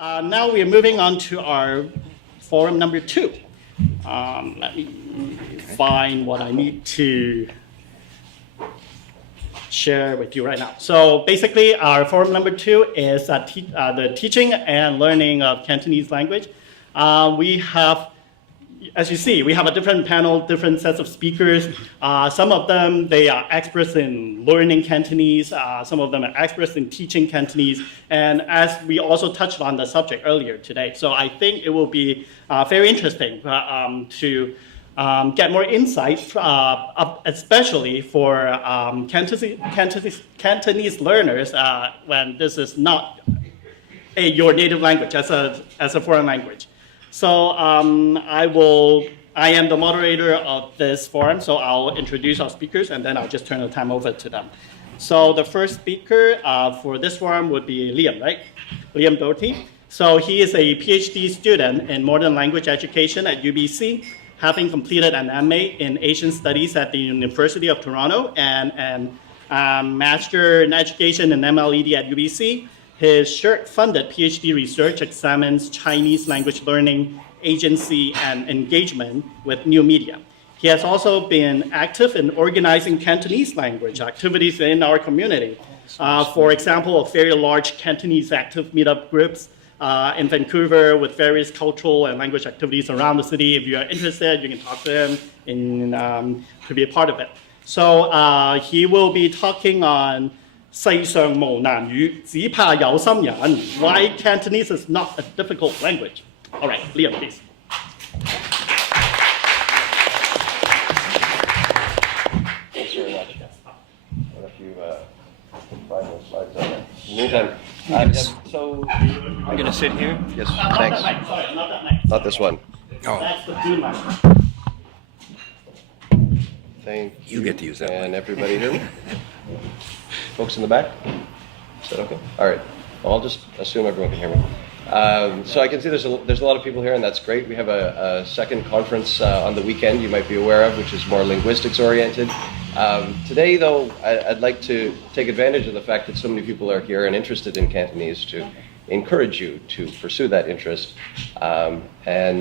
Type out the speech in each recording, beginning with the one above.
now we are moving on to our forum number 2. Let me find what I need to share with you right now. So basically, our forum number 2 is the teaching and learning of Cantonese language. We have, as you see, we have a different panel, different sets of speakers. Some of them, they are experts in learning Cantonese. Some of them are experts in teaching Cantonese. And as we also touched on the subject earlier today. So I think it will be very interesting to get more insight, especially for Cantonese learners when this is not your native language as a foreign language. So I am the moderator of this forum, so I'll introduce our speakers and then I'll just turn the time over to them. So the first speaker for this forum would be Liam, right? Liam Doherty. So he is a PhD student in modern language education at UBC, having completed an MA in Asian Studies at the University of Toronto and Master in Education in MLED at UBC. His SSHRC-funded PhD research examines Chinese language learning, agency, and engagement with new media. He has also been active in organizing Cantonese language activities in our community. For example, very large Cantonese active meetup groups in Vancouver with various cultural and language activities around the city. If you are interested, you can talk to him to be a part of it. So he will be talking on 世上無難語，只怕有心人. Why Cantonese is not a difficult language. All right, Liam, please. Thanks very much. What if you find those slides on there? In the meantime, so I'm going to sit here. Yes, thanks. Sorry, not that mic. Not this one. Oh, That's the blue mic. Thank you get to use that And one. everybody hear me? Folks in the back? Is that okay? All right. Well, I'll just assume everyone can hear me. So I can see there's a lot of people here, and that's great. We have a second conference on the weekend you might be aware of, which is more linguistics oriented. Today, though, I'd like to take advantage of the fact that so many people are here and interested in Cantonese to encourage you to pursue that interest. And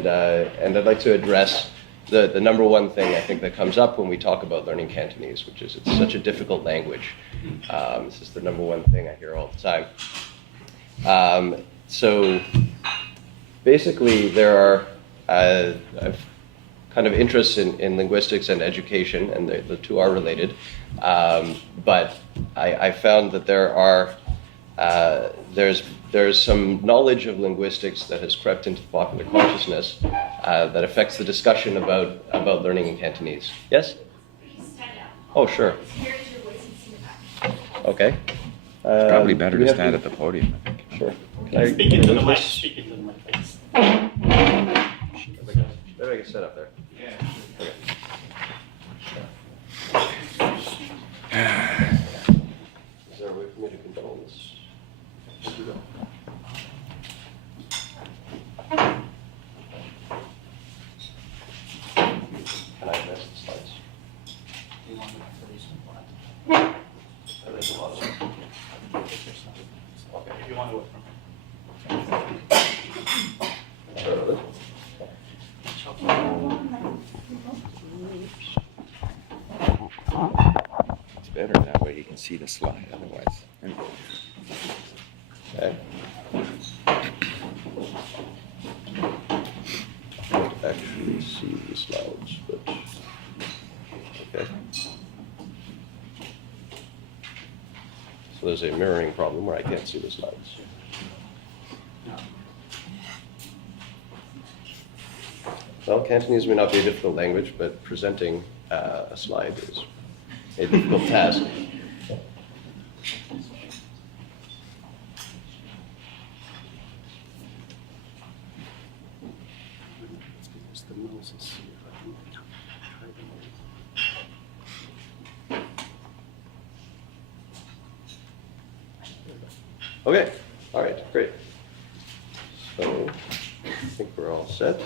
I'd like to address the number one thing I think that comes up when we talk about learning Cantonese, which is it's such a difficult language. This is the number one thing I hear all the time. So basically there are kind of interests in linguistics and education, and the two are related. But I found that there's some knowledge of linguistics that has crept into popular consciousness that affects the discussion about learning in Cantonese. Yes? Oh, sure. Okay. It's probably better to stand at the podium, I think. Sure. Speak into the mic. Speak into the mic, please. Maybe I can sit up there. Is there a way for me to control this? Can I advance the slides? There's a lot of them. Okay. If you want to work from It's better that way you can see the slide otherwise. Okay. I don't actually see the slides, but okay. So there's a mirroring problem where I can't see the slides. Well, Cantonese may not be a difficult language, but presenting a slide is a difficult task. Okay, all right, great. So I think we're all set.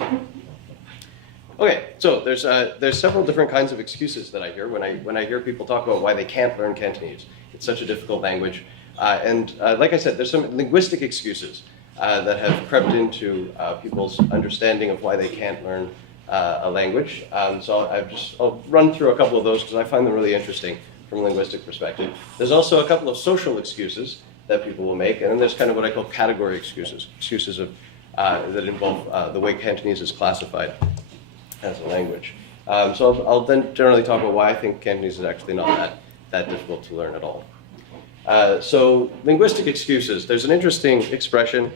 Okay, so there's several different kinds of excuses that I hear when I hear people talk about why they can't learn Cantonese. It's such a difficult language, and like I said, there's some linguistic excuses. that have crept into people's understanding of why they can't learn a language. So I'll run through a couple of those because I find them really interesting from a linguistic perspective. There's also a couple of social excuses that people will make, and then there's kind of what I call category excuses that involve the way Cantonese is classified as a language. So I'll then generally talk about why I think Cantonese is actually not that difficult to learn at all. So linguistic excuses. There's an interesting expression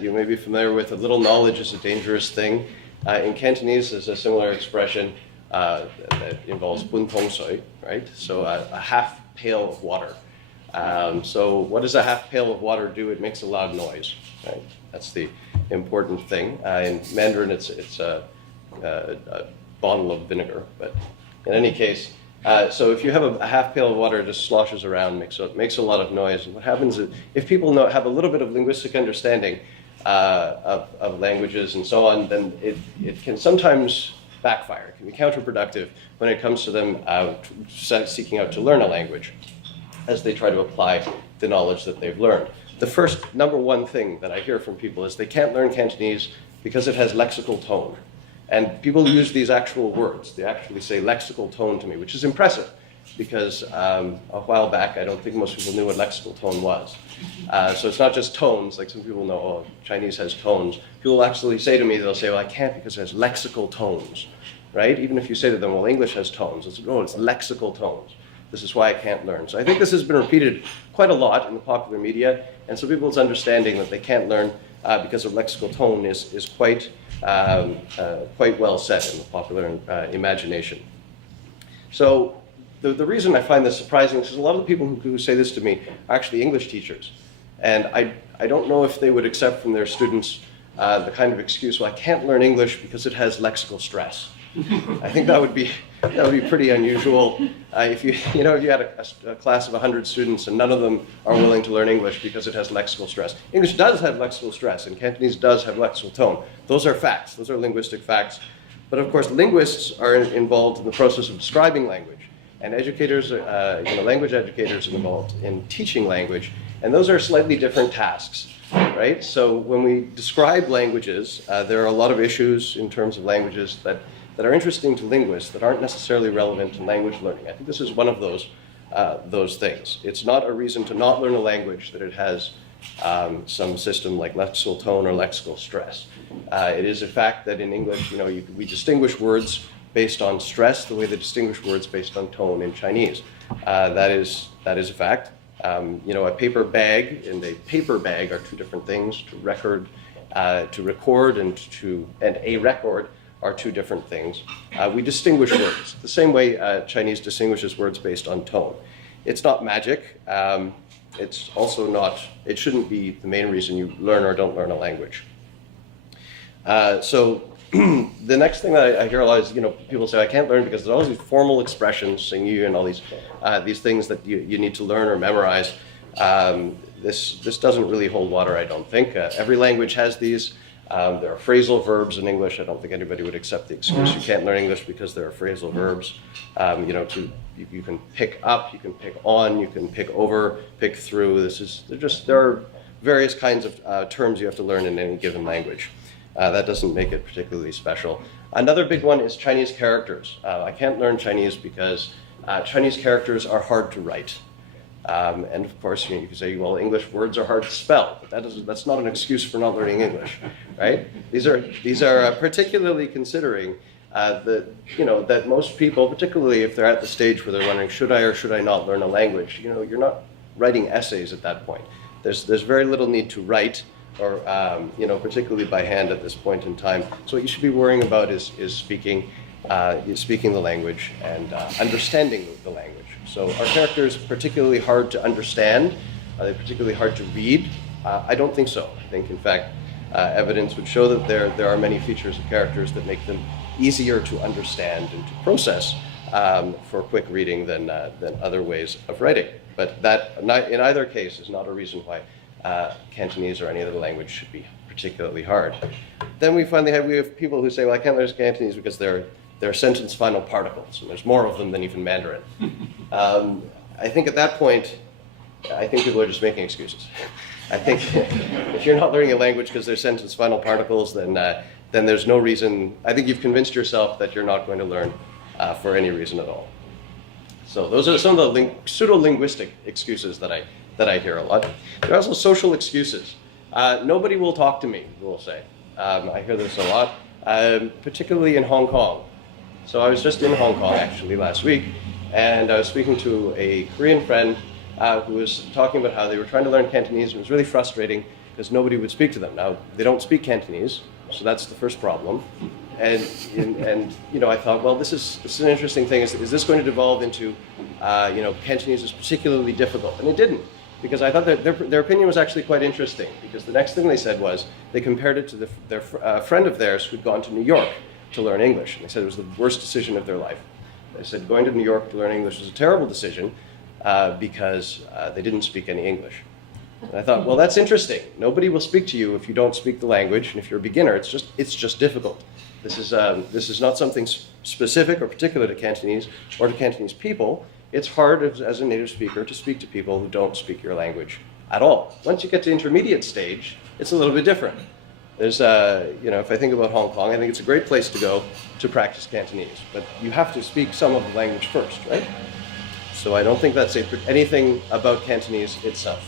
you may be familiar with, a little knowledge is a dangerous thing. In Cantonese, there's a similar expression that involves bun tong sui, right? So a half pail of water. So what does a half pail of water do? It makes a loud noise, right? That's the important thing. In Mandarin, it's a bottle of vinegar, but in any case, so if you have a half pail of water, it just sloshes around, makes a lot of noise. And what happens is, if people have a little bit of linguistic understanding of languages and so on, then it can sometimes backfire. It can be counterproductive when it comes to them seeking out to learn a language as they try to apply the knowledge that they've learned. The first, number one thing that I hear from people is they can't learn Cantonese because it has lexical tone. And people use these actual words. They actually say lexical tone to me, which is impressive because a while back, I don't think most people knew what lexical tone was. So it's not just tones, like some people know, oh, Chinese has tones. People actually say to me, they'll say, well, I can't because it has lexical tones, right? Even if you say to them, well, English has tones. It's, oh, it's lexical tones. This is why I can't learn. So I think this has been repeated quite a lot in the popular media, and so people's understanding that they can't learn because of lexical tone is quite well set in the popular imagination. So the reason I find this surprising is a lot of the people who say this to me are actually English teachers. And I don't know if they would accept from their students the kind of excuse, well, I can't learn English because it has lexical stress. I think that would be pretty unusual if you had a class of 100 students and none of them are willing to learn English because it has lexical stress. English does have lexical stress and Cantonese does have lexical tone. Those are facts. Those are linguistic facts. But of course, linguists are involved in the process of describing language, and educators, language educators are involved in teaching language, and those are slightly different tasks. Right? So when we describe languages, there are a lot of issues in terms of languages that are interesting to linguists that aren't necessarily relevant to language learning. I think this is one of those things. It's not a reason to not learn a language that it has some system like lexical tone or lexical stress. It is a fact that in English, we distinguish words based on stress the way they distinguish words based on tone in Chinese. That is a fact. A paper bag and a paper bag are two different things. To record and a record are two different things. We distinguish words the same way Chinese distinguishes words based on tone. It's not magic. It's also not, it shouldn't be the main reason you learn or don't learn a language. So the next thing that I hear a lot is, people say, I can't learn because there's all these formal expressions, singyu, and all these things that you need to learn or memorize. This doesn't really hold water, I don't think. Every language has these. There are phrasal verbs in English. I don't think anybody would accept the excuse you can't learn English because there are phrasal verbs. You can pick up, you can pick on, you can pick over, pick through. There are various kinds of terms you have to learn in any given language. That doesn't make it particularly special. Another big one is Chinese characters. I can't learn Chinese because Chinese characters are hard to write. And of course, you can say, well, English words are hard to spell, but that's not an excuse for not learning English, right? These are particularly considering that most people, particularly if they're at the stage where they're wondering, should I or should I not learn a language? You're not writing essays at that point. There's very little need to write, or particularly by hand at this point in time. So what you should be worrying about is speaking the language and understanding the language. So are characters particularly hard to understand? Are they particularly hard to read? I don't think so. I think, in fact, evidence would show that there are many features of characters that make them easier to understand and to process for quick reading than other ways of writing. But that, in either case, is not a reason why Cantonese or any other language should be particularly hard. Then we have people who say, well, I can't learn Cantonese because they're sentence final particles, and there's more of them than even Mandarin. I think at that point, I think people are just making excuses. I think if you're not learning a language because there's sentence final particles, then there's no reason. I think you've convinced yourself that you're not going to learn for any reason at all. So those are some of the pseudo-linguistic excuses that I hear a lot. There are also social excuses. Nobody will talk to me, we'll say. I hear this a lot, particularly in Hong Kong. So I was just in Hong Kong actually last week, and I was speaking to a Korean friend who was talking about how they were trying to learn Cantonese, and it was really frustrating because nobody would speak to them. Now, they don't speak Cantonese, so that's the first problem. And you know, I thought, well, this is an interesting thing. Is this going to devolve into, you know, Cantonese is particularly difficult? And it didn't, because I thought that their opinion was actually quite interesting. Because the next thing they said was they compared it to their friend of theirs who'd gone to New York to learn English, and they said it was the worst decision of their life. They said going to New York to learn English was a terrible decision because they didn't speak any English. And I thought, well, that's interesting. Nobody will speak to you if you don't speak the language, and if you're a beginner, it's just difficult. This is not something specific or particular to Cantonese or to Cantonese people. It's hard as a native speaker to speak to people who don't speak your language at all. Once you get to intermediate stage, it's a little bit different. There's, you know, if I think about Hong Kong, I think it's a great place to go to practice Cantonese, but you have to speak some of the language first, right? So I don't think that's anything about Cantonese itself.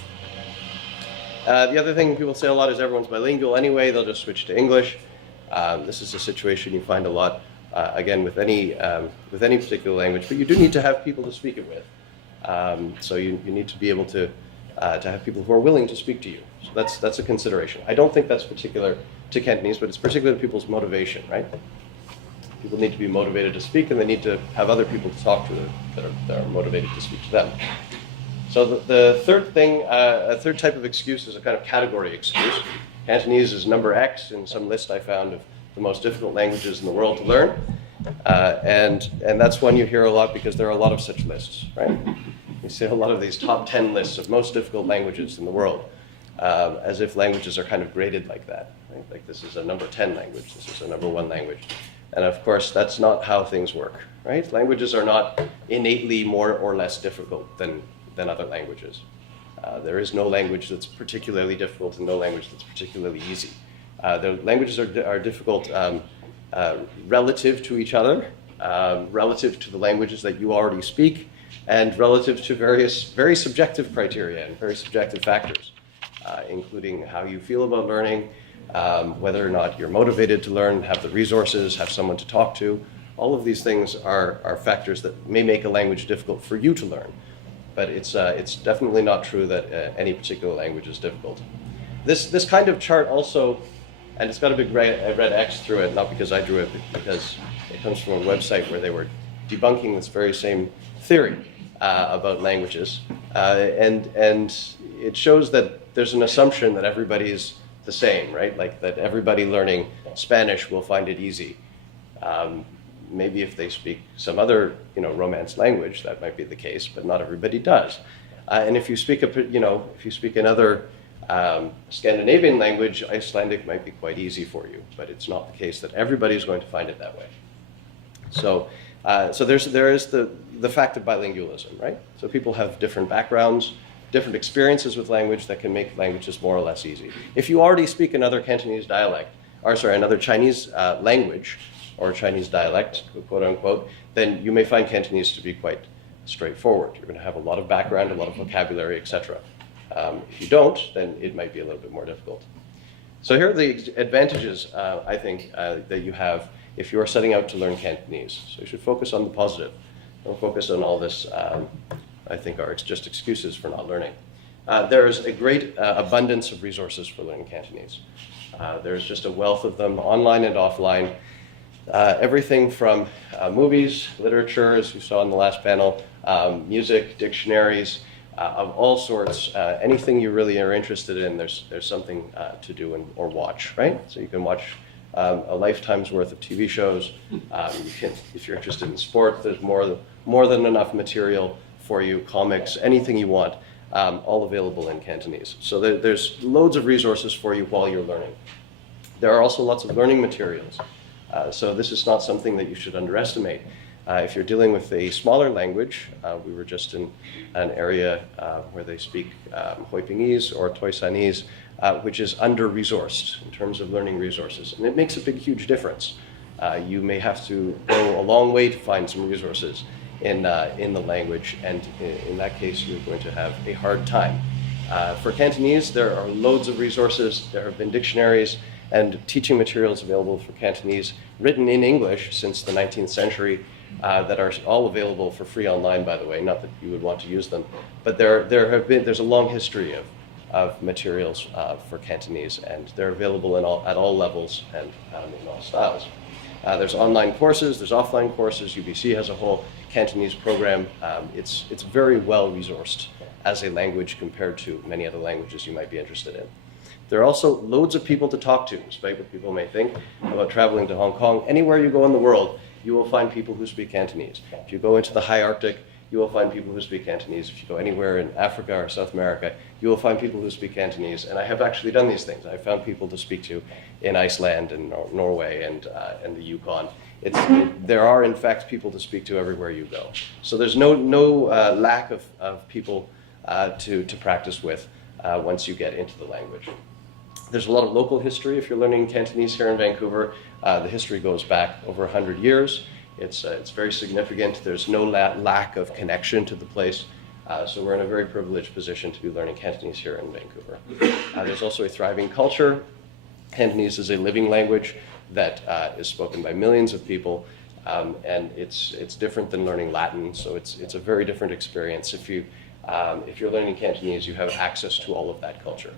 The other thing people say a lot is everyone's bilingual anyway, they'll just switch to English. This is a situation you find a lot, again, with any particular language, but you do need to have people to speak it with. So you need to be able to have people who are willing to speak to you. So that's a consideration. I don't think that's particular to Cantonese, but it's particular to people's motivation, right? People need to be motivated to speak, and they need to have other people to talk to that are motivated to speak to them. So the third thing, a third type of excuse is a kind of category excuse. Cantonese is number X in some list I found of the most difficult languages in the world to learn. And that's one you hear a lot because there are a lot of such lists, right? You see a lot of these top 10 lists of most difficult languages in the world, as if languages are kind of graded like that, right? Like this is a number 10 language, this is a number 1 language. And of course, that's not how things work, right? Languages are not innately more or less difficult than other languages. There is no language that's particularly difficult and no language that's particularly easy. The languages are difficult relative to each other, relative to the languages that you already speak, and relative to various very subjective criteria and very subjective factors, including how you feel about learning, whether or not you're motivated to learn, have the resources, have someone to talk to. All of these things are factors that may make a language difficult for you to learn. But it's definitely not true that any particular language is difficult. This kind of chart also, and it's got a big red X through it, not because I drew it, but because it comes from a website where they were debunking this very same theory about languages. And it shows that there's an assumption that everybody is the same, right? Like that everybody learning Spanish will find it easy. Maybe if they speak some other, you know, Romance language, that might be the case, but not everybody does. And if you speak another Scandinavian language, Icelandic might be quite easy for you, but it's not the case that everybody is going to find it that way. So there is the fact of bilingualism, right? So people have different backgrounds, different experiences with language that can make languages more or less easy. If you already speak another Cantonese dialect, another Chinese language, or Chinese dialect, quote unquote, then you may find Cantonese to be quite straightforward. You're going to have a lot of background, a lot of vocabulary, etc. If you don't, then it might be a little bit more difficult. So here are the advantages, I think, that you have if you are setting out to learn Cantonese. So you should focus on the positive. Don't focus on all this, I think, are just excuses for not learning. There is a great abundance of resources for learning Cantonese. There's just a wealth of them, online and offline. Everything from movies, literature, as you saw in the last panel, music, dictionaries, of all sorts. Anything you really are interested in, there's something to do or watch, right? So you can watch a lifetime's worth of TV shows. You can, if you're interested in sport, there's more than enough material for you, comics, anything you want, all available in Cantonese. So there's loads of resources for you while you're learning. There are also lots of learning materials. So this is not something that you should underestimate. If you're dealing with a smaller language, we were just in an area where they speak Huipingese or Toisanese, which is under-resourced in terms of learning resources. And it makes a big, huge difference. You may have to go a long way to find some resources in the language, and in that case, you're going to have a hard time. For Cantonese, there are loads of resources. There have been dictionaries and teaching materials available for Cantonese written in English since the 19th century that are all available for free online, by the way, not that you would want to use them. But there's a long history of materials for Cantonese, and they're available at all levels and in all styles. There's online courses, there's offline courses. UBC has a whole Cantonese program. It's very well resourced as a language compared to many other languages you might be interested in. There are also loads of people to talk to, despite what people may think about traveling to Hong Kong. Anywhere you go in the world, you will find people who speak Cantonese. If you go into the high Arctic, you will find people who speak Cantonese. If you go anywhere in Africa or South America, you will find people who speak Cantonese. And I have actually done these things. I've found people to speak to in Iceland and Norway and the Yukon. There are, in fact, people to speak to everywhere you go. So there's no lack of people to practice with once you get into the language. There's a lot of local history. If you're learning Cantonese here in Vancouver, the history goes back over 100 years. It's very significant. There's no lack of connection to the place. So we're in a very privileged position to be learning Cantonese here in Vancouver. There's also a thriving culture. Cantonese is a living language that is spoken by millions of people, and it's different than learning Latin. So it's a very different experience. If you're learning Cantonese, you have access to all of that culture.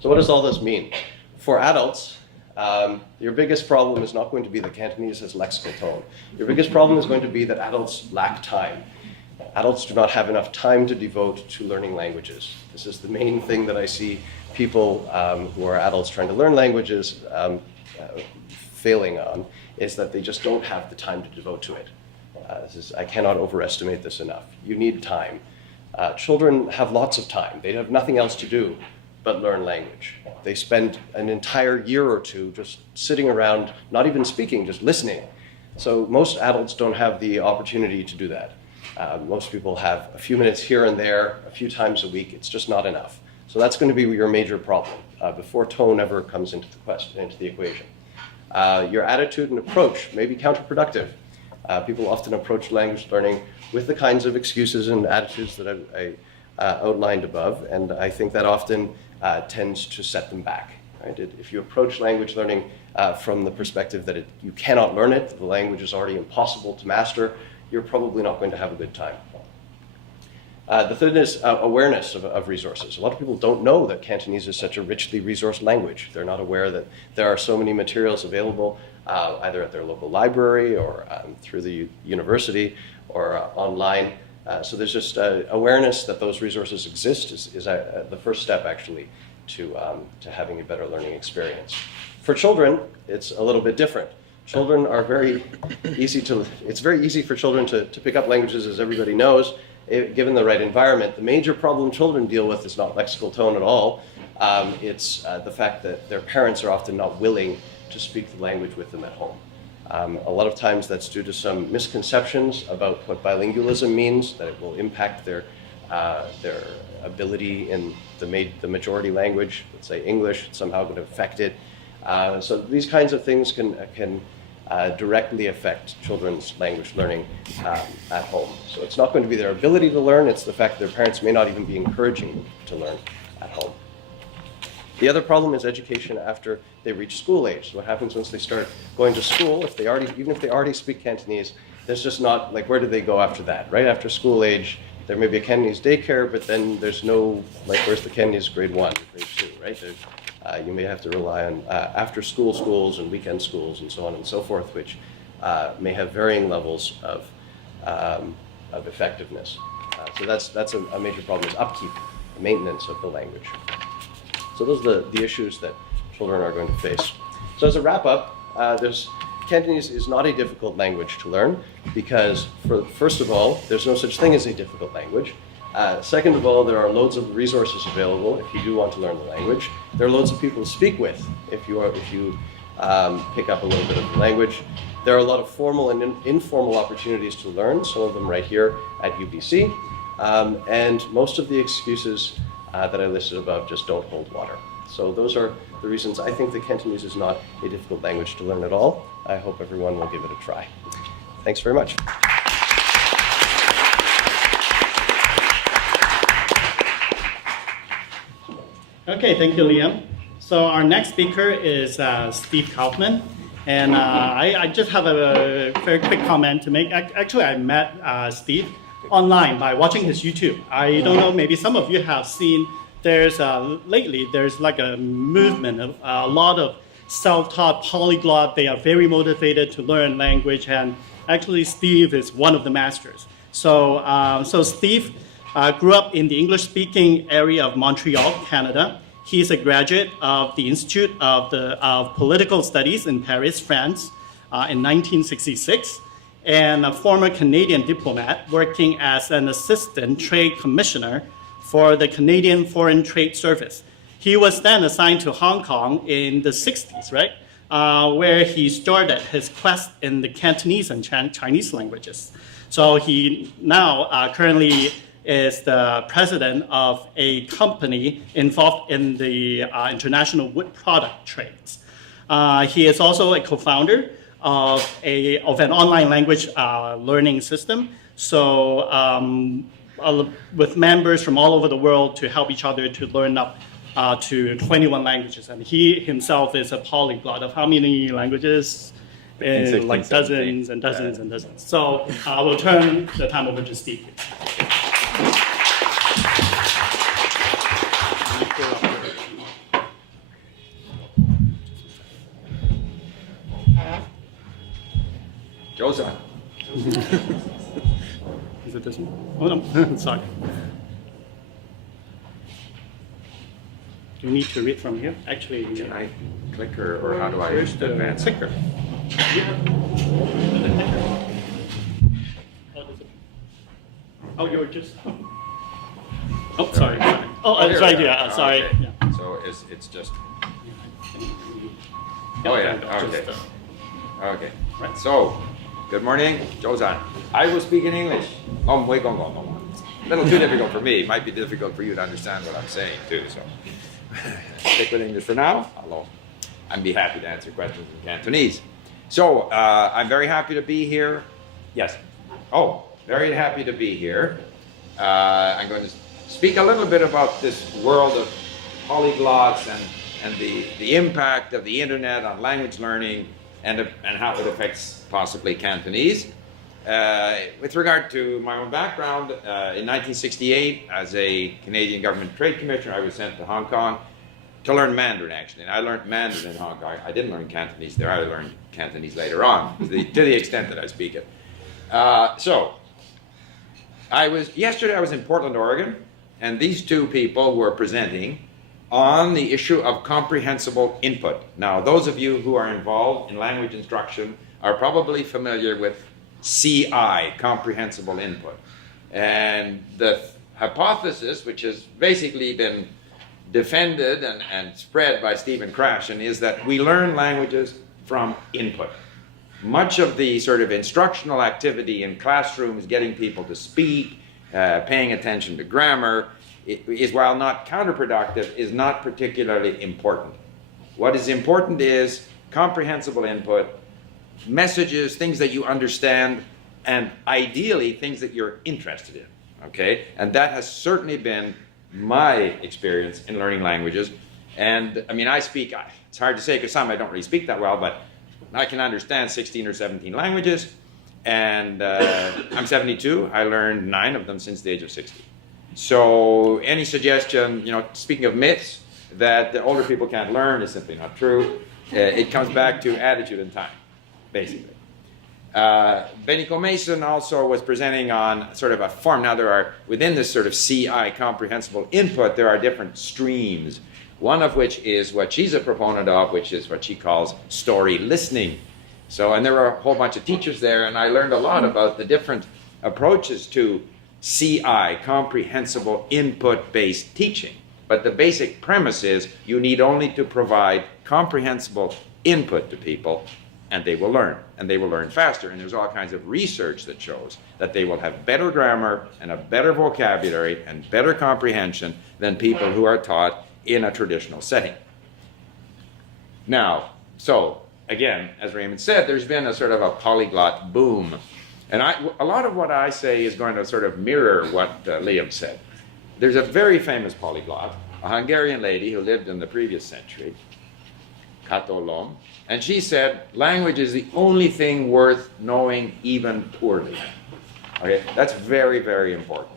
So what does all this mean? For adults, your biggest problem is not going to be that Cantonese has lexical tone. Your biggest problem is going to be that adults lack time. Adults do not have enough time to devote to learning languages. This is the main thing that I see people who are adults trying to learn languages failing on, is that they just don't have the time to devote to it. I cannot overestimate this enough. You need time. Children have lots of time. They have nothing else to do but learn language. They spend an entire year or two just sitting around, not even speaking, just listening. So most adults don't have the opportunity to do that. Most people have a few minutes here and there, a few times a week. It's just not enough. So that's going to be your major problem before tone ever comes into the equation. Your attitude and approach may be counterproductive. People often approach language learning with the kinds of excuses and attitudes that I outlined above, and I think that often tends to set them back. Right? If you approach language learning from the perspective that you cannot learn it, the language is already impossible to master, you're probably not going to have a good time. The third is awareness of resources. A lot of people don't know that Cantonese is such a richly resourced language. They're not aware that there are so many materials available either at their local library or through the university or online. So there's just awareness that those resources exist is the first step actually to having a better learning experience. For children, it's a little bit different. Children are it's very easy for children to pick up languages, as everybody knows, given the right environment. The major problem children deal with is not lexical tone at all. It's the fact that their parents are often not willing to speak the language with them at home. A lot of times that's due to some misconceptions about what bilingualism means, that it will impact their ability in the majority language, let's say English, somehow going to affect it. So these kinds of things can directly affect children's language learning at home. So it's not going to be their ability to learn, it's the fact that their parents may not even be encouraging them to learn at home. The other problem is education after they reach school age. So what happens once they start going to school, even if they already speak Cantonese, there's just not, like, where do they go after that? Right after school age, there may be a Cantonese daycare, but then there's no, like, where's the Cantonese grade 1, grade 2, right? You may have to rely on after school schools and weekend schools and so on and so forth, which may have varying levels of effectiveness. So that's a major problem, is upkeep, maintenance of the language. So those are the issues that children are going to face. So as a wrap up, Cantonese is not a difficult language to learn because, first of all, there's no such thing as a difficult language. Second of all, there are loads of resources available if you do want to learn the language. There are loads of people to speak with if you pick up a little bit of the language. There are a lot of formal and informal opportunities to learn, some of them right here at UBC, and most of the excuses that I listed above just don't hold water. So those are the reasons I think that Cantonese is not a difficult language to learn at all. I hope everyone will give it a try. Thanks very much. Okay, thank you, Liam. So our next speaker is Steve Kaufmann. And I just have a very quick comment to make. Actually, I met Steve online by watching his YouTube. I don't know, maybe some of you have seen, lately there's like a movement of a lot of self-taught polyglot. They are very motivated to learn language, and actually Steve is one of the masters. So Steve grew up in the English-speaking area of Montreal, Canada. He's a graduate of the Institute of Political Studies in Paris, France, in 1966, and a former Canadian diplomat working as an assistant trade commissioner for the Canadian Foreign Trade Service. He was then assigned to Hong Kong in the 60s, right? Where he started his quest in the Cantonese and Chinese languages. So he now currently is the president of a company involved in the international wood product trades. He is also a co-founder of an online language learning system. So with members from all over the world to help each other to learn up to 21 languages. And he himself is a polyglot of how many languages? 16, like dozens and dozens and dozens. So I will turn the time over to Steve. Joseph. Is it this one? Oh no, sorry. Do you need to read from here? Actually, Can I click or how do I where's the advance? clicker? Oh, you're just. Oh, sorry. Oh, it's right here. Sorry. Okay. Yeah. So it's just. Oh yeah. Okay. Just, Okay. Right. So, good morning, Josan. I will speak in English. A little too difficult for me. It might be difficult for you to understand what I'm saying too. So, stick with English for now. Although, I'd be happy to answer questions in Cantonese. So, I'm very happy to be here. Yes. Oh, very happy to be here. I'm going to speak a little bit about this world of polyglots and the impact of the internet on language learning and how it affects possibly Cantonese. With regard to my own background, in 1968, as a Canadian government trade commissioner, I was sent to Hong Kong to learn Mandarin, actually. And I learned Mandarin in Hong Kong. I didn't learn Cantonese there. I learned Cantonese later on, to the extent that I speak it. Yesterday I was in Portland, Oregon, and these two people were presenting on the issue of comprehensible input. Now, those of you who are involved in language instruction are probably familiar with CI, comprehensible input. And the hypothesis, which has basically been defended and spread by Stephen Krashen, is that we learn languages from input. Much of the sort of instructional activity in classrooms, getting people to speak, paying attention to grammar, is, while not counterproductive, is not particularly important. What is important is comprehensible input, messages, things that you understand, and ideally things that you're interested in, okay? And that has certainly been my experience in learning languages. And I mean, it's hard to say because I don't really speak that well, but I can understand 16 or 17 languages, and I'm 72. I learned 9 of them since the age of 60. So any suggestion, speaking of myths, that the older people can't learn is simply not true. It comes back to attitude and time, basically. Benico Mason also was presenting on sort of a form. Now there are, within this sort of CI, comprehensible input, there are different streams. One of which is what she's a proponent of, which is what she calls story listening. So, and there were a whole bunch of teachers there, and I learned a lot about the different approaches to CI, comprehensible input-based teaching. But the basic premise is you need only to provide comprehensible input to people, and they will learn, and they will learn faster. And there's all kinds of research that shows that they will have better grammar and a better vocabulary and better comprehension than people who are taught in a traditional setting. Now, so again, as Raymond said, there's been a sort of a polyglot boom. And a lot of what I say is going to sort of mirror what Liam said. There's a very famous polyglot, a Hungarian lady who lived in the previous century, Kato Lom, and she said, language is the only thing worth knowing even poorly. Okay, that's very, very important.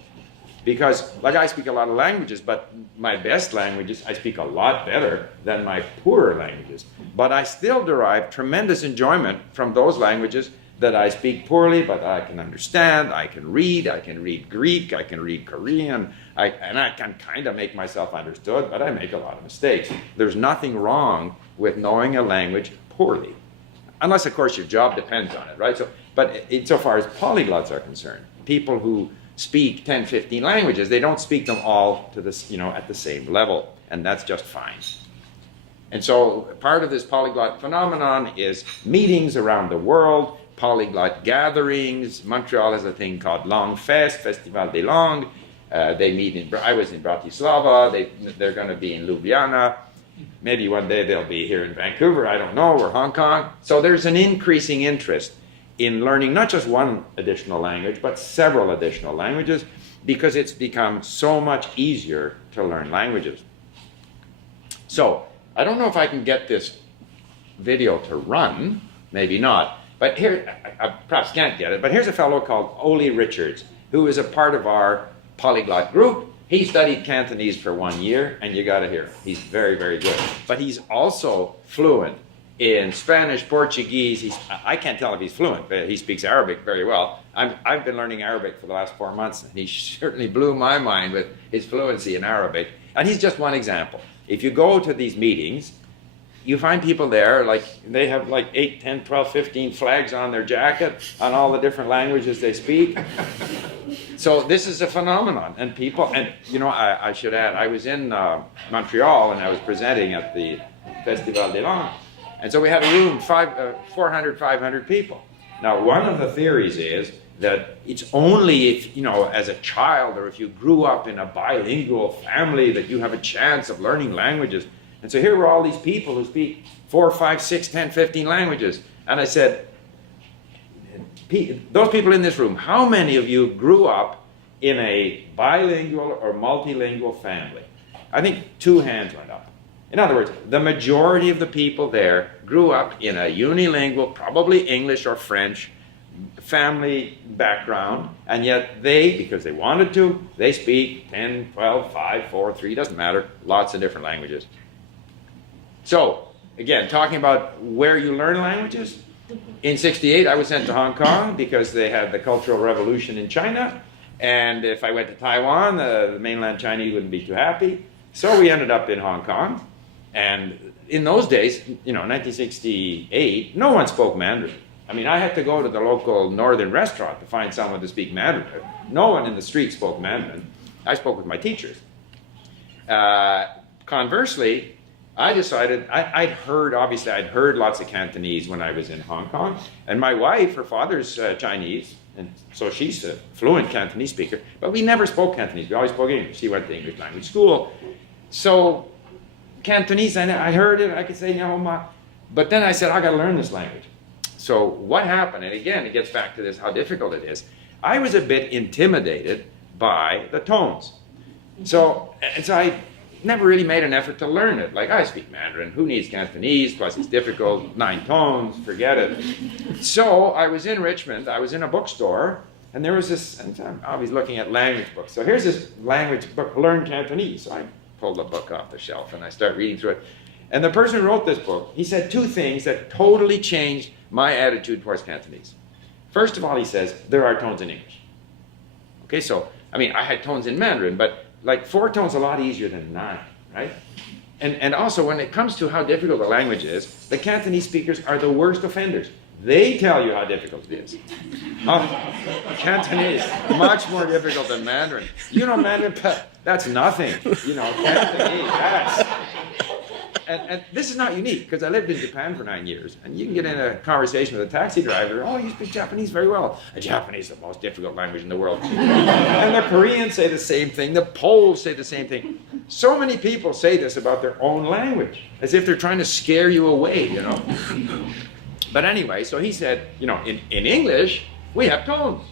Because, like, I speak a lot of languages, but my best languages, I speak a lot better than my poorer languages. But I still derive tremendous enjoyment from those languages that I speak poorly, but I can understand, I can read Greek, I can read Korean, and I can kind of make myself understood, but I make a lot of mistakes. There's nothing wrong with knowing a language poorly. Unless, of course, your job depends on it, right? So, but insofar as polyglots are concerned, people who speak 10, 15 languages, they don't speak them all to this, at the same level, and that's just fine. And so part of this polyglot phenomenon is meetings around the world, polyglot gatherings. Montreal has a thing called Langue Fest, Festival des Langues. They meet I was in Bratislava, they're going to be in Ljubljana. Maybe one day they'll be here in Vancouver, I don't know, or Hong Kong. So there's an increasing interest in learning not just one additional language, but several additional languages, because it's become so much easier to learn languages. So I don't know if I can get this video to run, maybe not, but here, I perhaps can't get it, but here's a fellow called Ole Richards, who is a part of our polyglot group. He studied Cantonese for 1 year, and you gotta hear him. He's very, very good. But he's also fluent in Spanish, Portuguese. I can't tell if he's fluent, but he speaks Arabic very well. I've been learning Arabic for the last 4 months, and he certainly blew my mind with his fluency in Arabic. And he's just one example. If you go to these meetings, you find people there, like, they have like 8, 10, 12, 15 flags on their jacket on all the different languages they speak. So this is a phenomenon, and people, and I should add, I was in Montreal, and I was presenting at the Festival des Langues, and so we had a room, 400, 500 people. Now, one of the theories is that it's only if, as a child, or if you grew up in a bilingual family, that you have a chance of learning languages. And so here were all these people who speak 4, 5, 6, 10, 15 languages. And I said, those people in this room, how many of you grew up in a bilingual or multilingual family? I think 2 hands went up. In other words, the majority of the people there grew up in a unilingual, probably English or French, family background, and yet they, because they wanted to, they speak 10, 12, 5, 4, 3, doesn't matter, lots of different languages. So, again, talking about where you learn languages, in '68 I was sent to Hong Kong because they had the Cultural Revolution in China, and if I went to Taiwan, the mainland Chinese wouldn't be too happy. So we ended up in Hong Kong, and in those days, 1968, no one spoke Mandarin. I mean, I had to go to the local northern restaurant to find someone to speak Mandarin. No one in the street spoke Mandarin. I spoke with my teachers. Conversely, I decided, I'd heard lots of Cantonese when I was in Hong Kong. And my wife, her father's Chinese, and so she's a fluent Cantonese speaker, but we never spoke Cantonese. We always spoke English. She went to English language school. So Cantonese, I heard it, I could say, but then I said, I gotta learn this language. So what happened, and again, it gets back to this, how difficult it is. I was a bit intimidated by the tones. So I never really made an effort to learn it. Like, I speak Mandarin, who needs Cantonese, plus it's difficult, 9 tones, forget it. So I was in Richmond, I was in a bookstore, and there was this, and I was looking at language books. So here's this language book, Learn Cantonese. So I pulled the book off the shelf and I start reading through it. And the person who wrote this book, he said 2 things that totally changed my attitude towards Cantonese. First of all, he says, there are tones in English. Okay, so, I had tones in Mandarin, but like 4 tones a lot easier than 9, right? And also, when it comes to how difficult the language is, the Cantonese speakers are the worst offenders. They tell you how difficult it is. Cantonese, much more difficult than Mandarin. Mandarin, that's nothing. Cantonese, and this is not unique because I lived in Japan for 9 years, and you can get in a conversation with a taxi driver. Oh, you speak Japanese very well. Japanese is the most difficult language in the world. And the Koreans say the same thing. The Poles say the same thing. So many people say this about their own language, as if they're trying to scare you away, you know. But anyway, so he said, you know, in English, we have tones.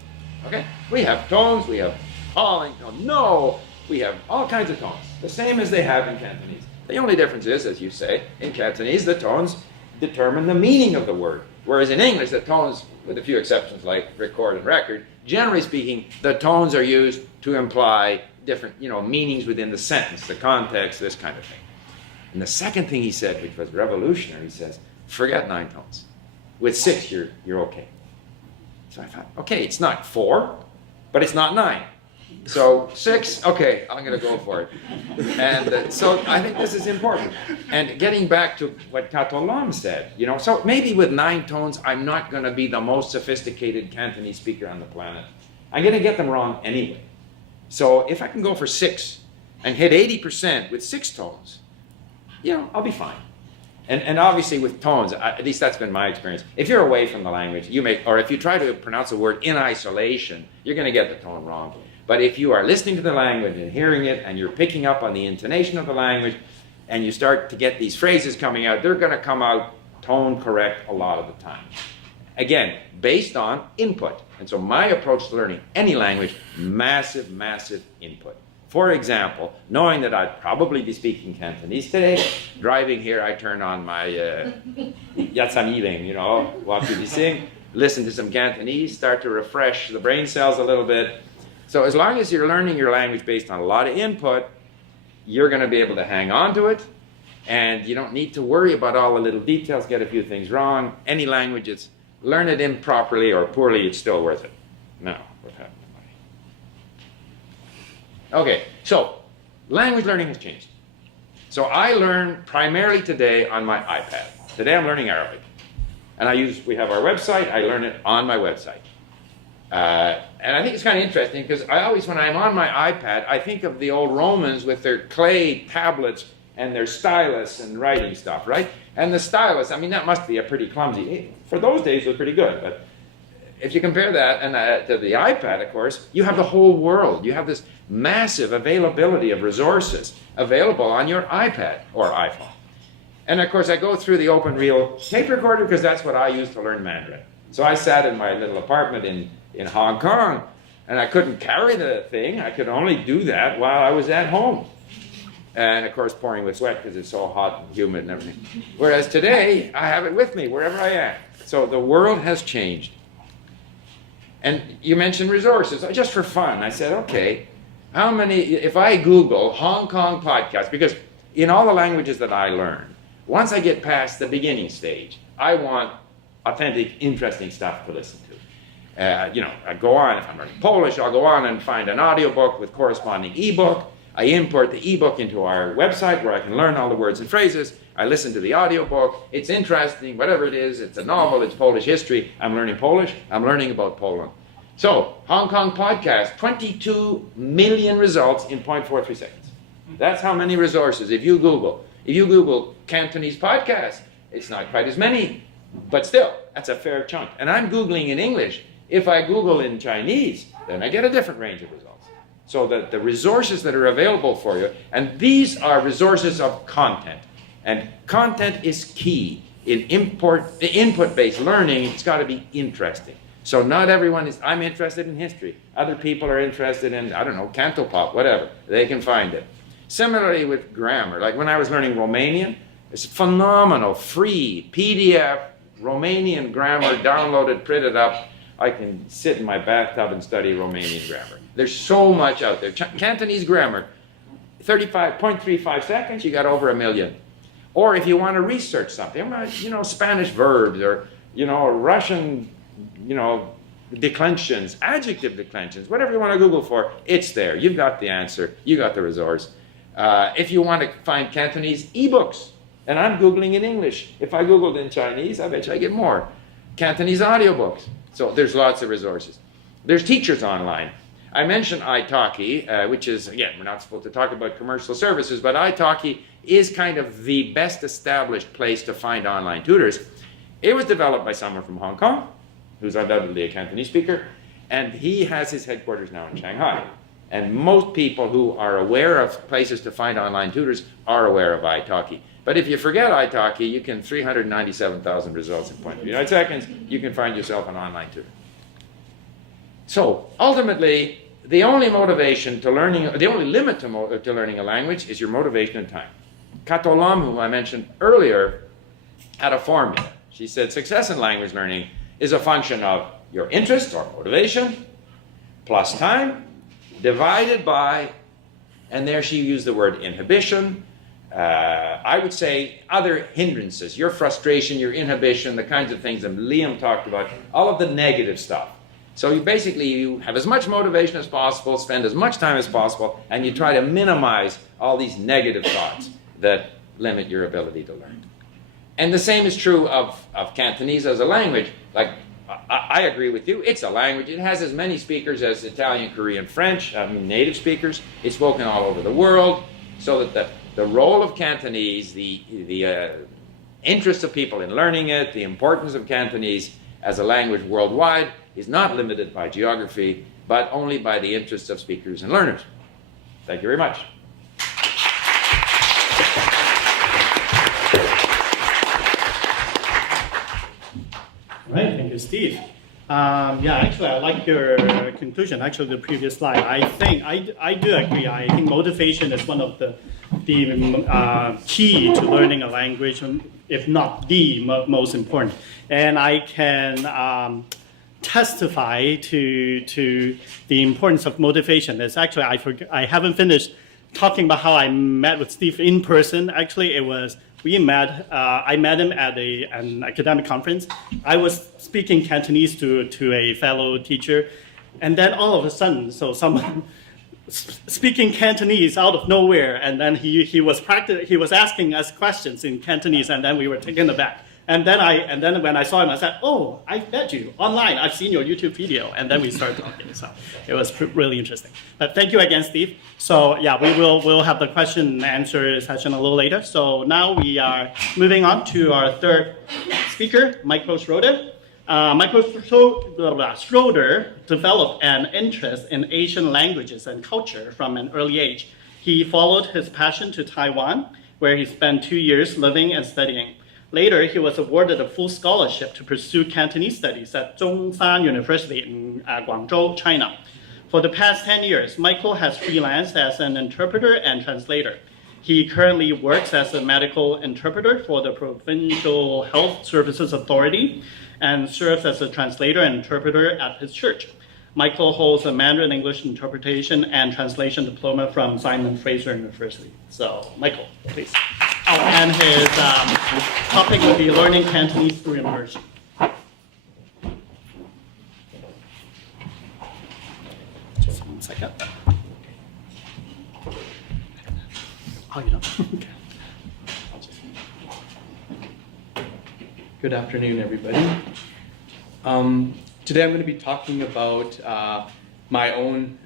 Okay? We have tones, we have calling, no, we have all kinds of tones, the same as they have in Cantonese. The only difference is, as you say, in Cantonese, the tones determine the meaning of the word. Whereas in English, the tones, with a few exceptions like record and record, generally speaking, the tones are used to imply different, you know, meanings within the sentence, the context, this kind of thing. And the second thing he said, which was revolutionary, he says, forget 9 tones. With 6, you're okay. So I thought, okay, it's not 4, but it's not 9. So 6, okay, I'm going to go for it. And so I think this is important. And getting back to what Kaufmann said, you know, so maybe with 9 tones, I'm not going to be the most sophisticated Cantonese speaker on the planet. I'm going to get them wrong anyway. So if I can go for 6 and hit 80% with 6 tones, you know, I'll be fine. And obviously with tones, at least that's been my experience. If you're away from the language, or if you try to pronounce a word in isolation, you're going to get the tone wrong. But if you are listening to the language and hearing it, and you're picking up on the intonation of the language, and you start to get these phrases coming out, they're going to come out tone correct a lot of the time. Again, based on input. And so my approach to learning any language, massive, massive input. For example, knowing that I'd probably be speaking Cantonese today, driving here, I turn on my Yatsamiling, you know, Wakefield, listen to some Cantonese, start to refresh the brain cells a little bit. So as long as you're learning your language based on a lot of input, you're going to be able to hang on to it, and you don't need to worry about all the little details, get a few things wrong. Any language, learn it improperly or poorly, it's still worth it. No, what happened? Okay, so language learning has changed. So I learn primarily today on my iPad. Today I'm learning Arabic. And we have our website, I learn it on my website. And I think it's kind of interesting because when I'm on my iPad, I think of the old Romans with their clay tablets and their stylus and writing stuff, right? And the stylus, I mean, that must be a pretty clumsy. For those days, it was pretty good, but if you compare that to the iPad, of course, you have the whole world. You have this massive availability of resources available on your iPad or iPhone. And of course, I go through the open reel tape recorder because that's what I use to learn Mandarin. So I sat in my little apartment in Hong Kong, and I couldn't carry the thing. I could only do that while I was at home. And of course, pouring with sweat because it's so hot and humid and everything. Whereas today, I have it with me wherever I am. So the world has changed. And you mentioned resources, just for fun. I said, okay, if I Google Hong Kong podcast, because in all the languages that I learn, once I get past the beginning stage, I want authentic, interesting stuff to listen to. I go on, if I'm learning Polish, I'll go on and find an audiobook with corresponding ebook. I import the ebook into our website where I can learn all the words and phrases. I listen to the audiobook. It's interesting, whatever it is. It's a novel, it's Polish history. I'm learning Polish. I'm learning about Poland. So, Hong Kong podcast, 22 million results in 0.43 seconds. That's how many resources. If you Google Cantonese podcast, it's not quite as many, but still, that's a fair chunk. And I'm Googling in English. If I Google in Chinese, then I get a different range of results. So the resources that are available for you, and these are resources of content. And content is key. In input-based learning, it's got to be interesting. So not everyone I'm interested in history. Other people are interested in, Cantopop, whatever. They can find it. Similarly with grammar, like when I was learning Romanian, it's phenomenal, free, PDF, Romanian grammar, downloaded, printed up. I can sit in my bathtub and study Romanian grammar. There's so much out there. Cantonese grammar, 35.35 seconds, you got over 1 million. Or if you want to research something, Spanish verbs or, Russian, declensions, adjective declensions, whatever you want to Google for, it's there. You've got the answer. You got the resource. If you want to find Cantonese ebooks, and I'm Googling in English. If I Googled in Chinese, I bet you I get more. Cantonese audiobooks. So there's lots of resources. There's teachers online. I mentioned italki, which is, again, we're not supposed to talk about commercial services, but italki is kind of the best established place to find online tutors. It was developed by someone from Hong Kong, who's undoubtedly a Cantonese speaker, and he has his headquarters now in Shanghai. And most people who are aware of places to find online tutors are aware of italki. But if you forget italki, you can 397,000 results in 0.39 seconds, you can find yourself an online tutor. So ultimately, the only motivation to learning, the only limit to learning a language is your motivation and time. Kato Lam, whom I mentioned earlier, had a formula. She said success in language learning is a function of your interest or motivation plus time divided by, and there she used the word inhibition, I would say other hindrances, your frustration, your inhibition, the kinds of things that Liam talked about, all of the negative stuff. So you have as much motivation as possible, spend as much time as possible, and you try to minimize all these negative thoughts that limit your ability to learn. And the same is true of Cantonese as a language. Like, I agree with you, it's a language. It has as many speakers as Italian, Korean, French, native speakers. It's spoken all over the world, so that the role of Cantonese, the interest of people in learning it, the importance of Cantonese as a language worldwide is not limited by geography, but only by the interests of speakers and learners. Thank you very much. All right, thank you, Steve. Yeah, actually, I like your conclusion. Actually, the previous slide. I do agree. I think motivation is one of the key to learning a language, if not the most important. And I can testify to the importance of motivation. It's actually, I haven't finished talking about how I met with Steve in person. Actually, I met him at an academic conference. I was speaking Cantonese to a fellow teacher, and then all of a sudden, so someone speaking Cantonese out of nowhere, and then he was asking us questions in Cantonese, and then we were taken aback. And then when I saw him, I said, "Oh, I met you online. I've seen your YouTube video." And then we started talking. So it was really interesting. But thank you again, Steve. So yeah, we'll have the question and answer session a little later. So now we are moving on to our third speaker, Michael Schroeder. Schroeder developed an interest in Asian languages and culture from an early age. He followed his passion to Taiwan, where he spent 2 years living and studying. Later, he was awarded a full scholarship to pursue Cantonese studies at Zhongshan University in Guangzhou, China. For the past 10 years, Michael has freelanced as an interpreter and translator. He currently works as a medical interpreter for the Provincial Health Services Authority and serves as a translator and interpreter at his church. Michael holds a Mandarin English interpretation and translation diploma from Simon Fraser University. So, Michael, please. Oh, and his topic will be learning Cantonese through immersion. Just 1 second. Oh, you don't? Okay. Good afternoon, everybody. Today I'm going to be talking about my own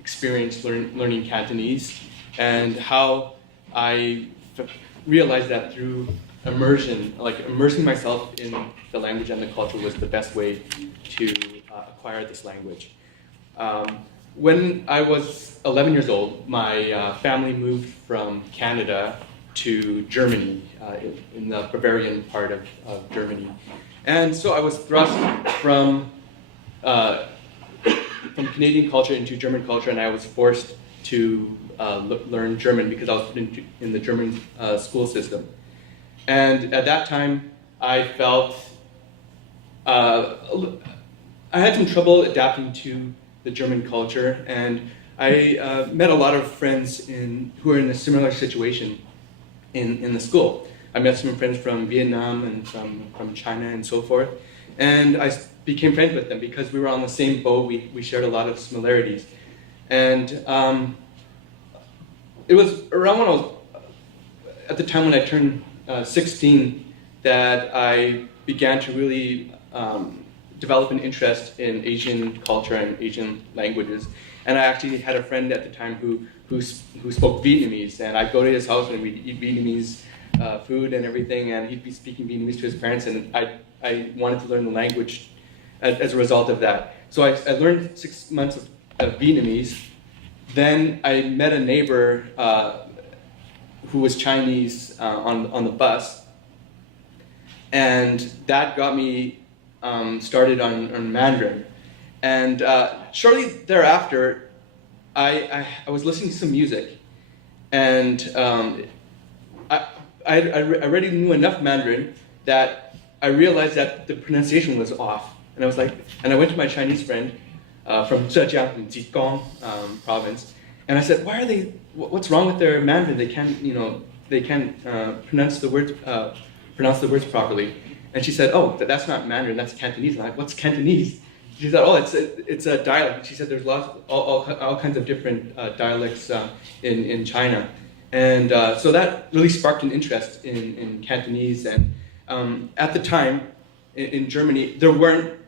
experience learning Cantonese and how I realized that through immersion, like immersing myself in the language and the culture was the best way to acquire this language. When I was 11 years old, my family moved from Canada to Germany, in the Bavarian part of Germany. And so I was thrust from Canadian culture into German culture, and I was forced to learn German because I was put in the German school system. And at that time, I felt I had some trouble adapting to the German culture, and I met a lot of friends who were in a similar situation in the school. I met some friends from Vietnam and from China and so forth, and I became friends with them because we were on the same boat. We shared a lot of similarities, and it was around at the time when I turned 16 that I began to really develop an interest in Asian culture and Asian languages. And I actually had a friend at the time who spoke Vietnamese, and I'd go to his house and we'd eat Vietnamese food and everything, and he'd be speaking Vietnamese to his parents, and I wanted to learn the language as a result of that. So I learned 6 months of Vietnamese. Then I met a neighbor who was Chinese on the bus, and that got me started on Mandarin. And shortly thereafter, I was listening to some music, and I already knew enough Mandarin that I realized that the pronunciation was off. And I was like, and I went to my Chinese friend from Zhejiang, in Jigong province, and I said, what's wrong with their Mandarin? They can't pronounce the words properly. And she said, oh, that's not Mandarin, that's Cantonese. And I'm like, what's Cantonese? She said, oh, it's a dialect. She said there's all kinds of different dialects in China. And so that really sparked an interest in Cantonese. And at the time, in Germany, there weren't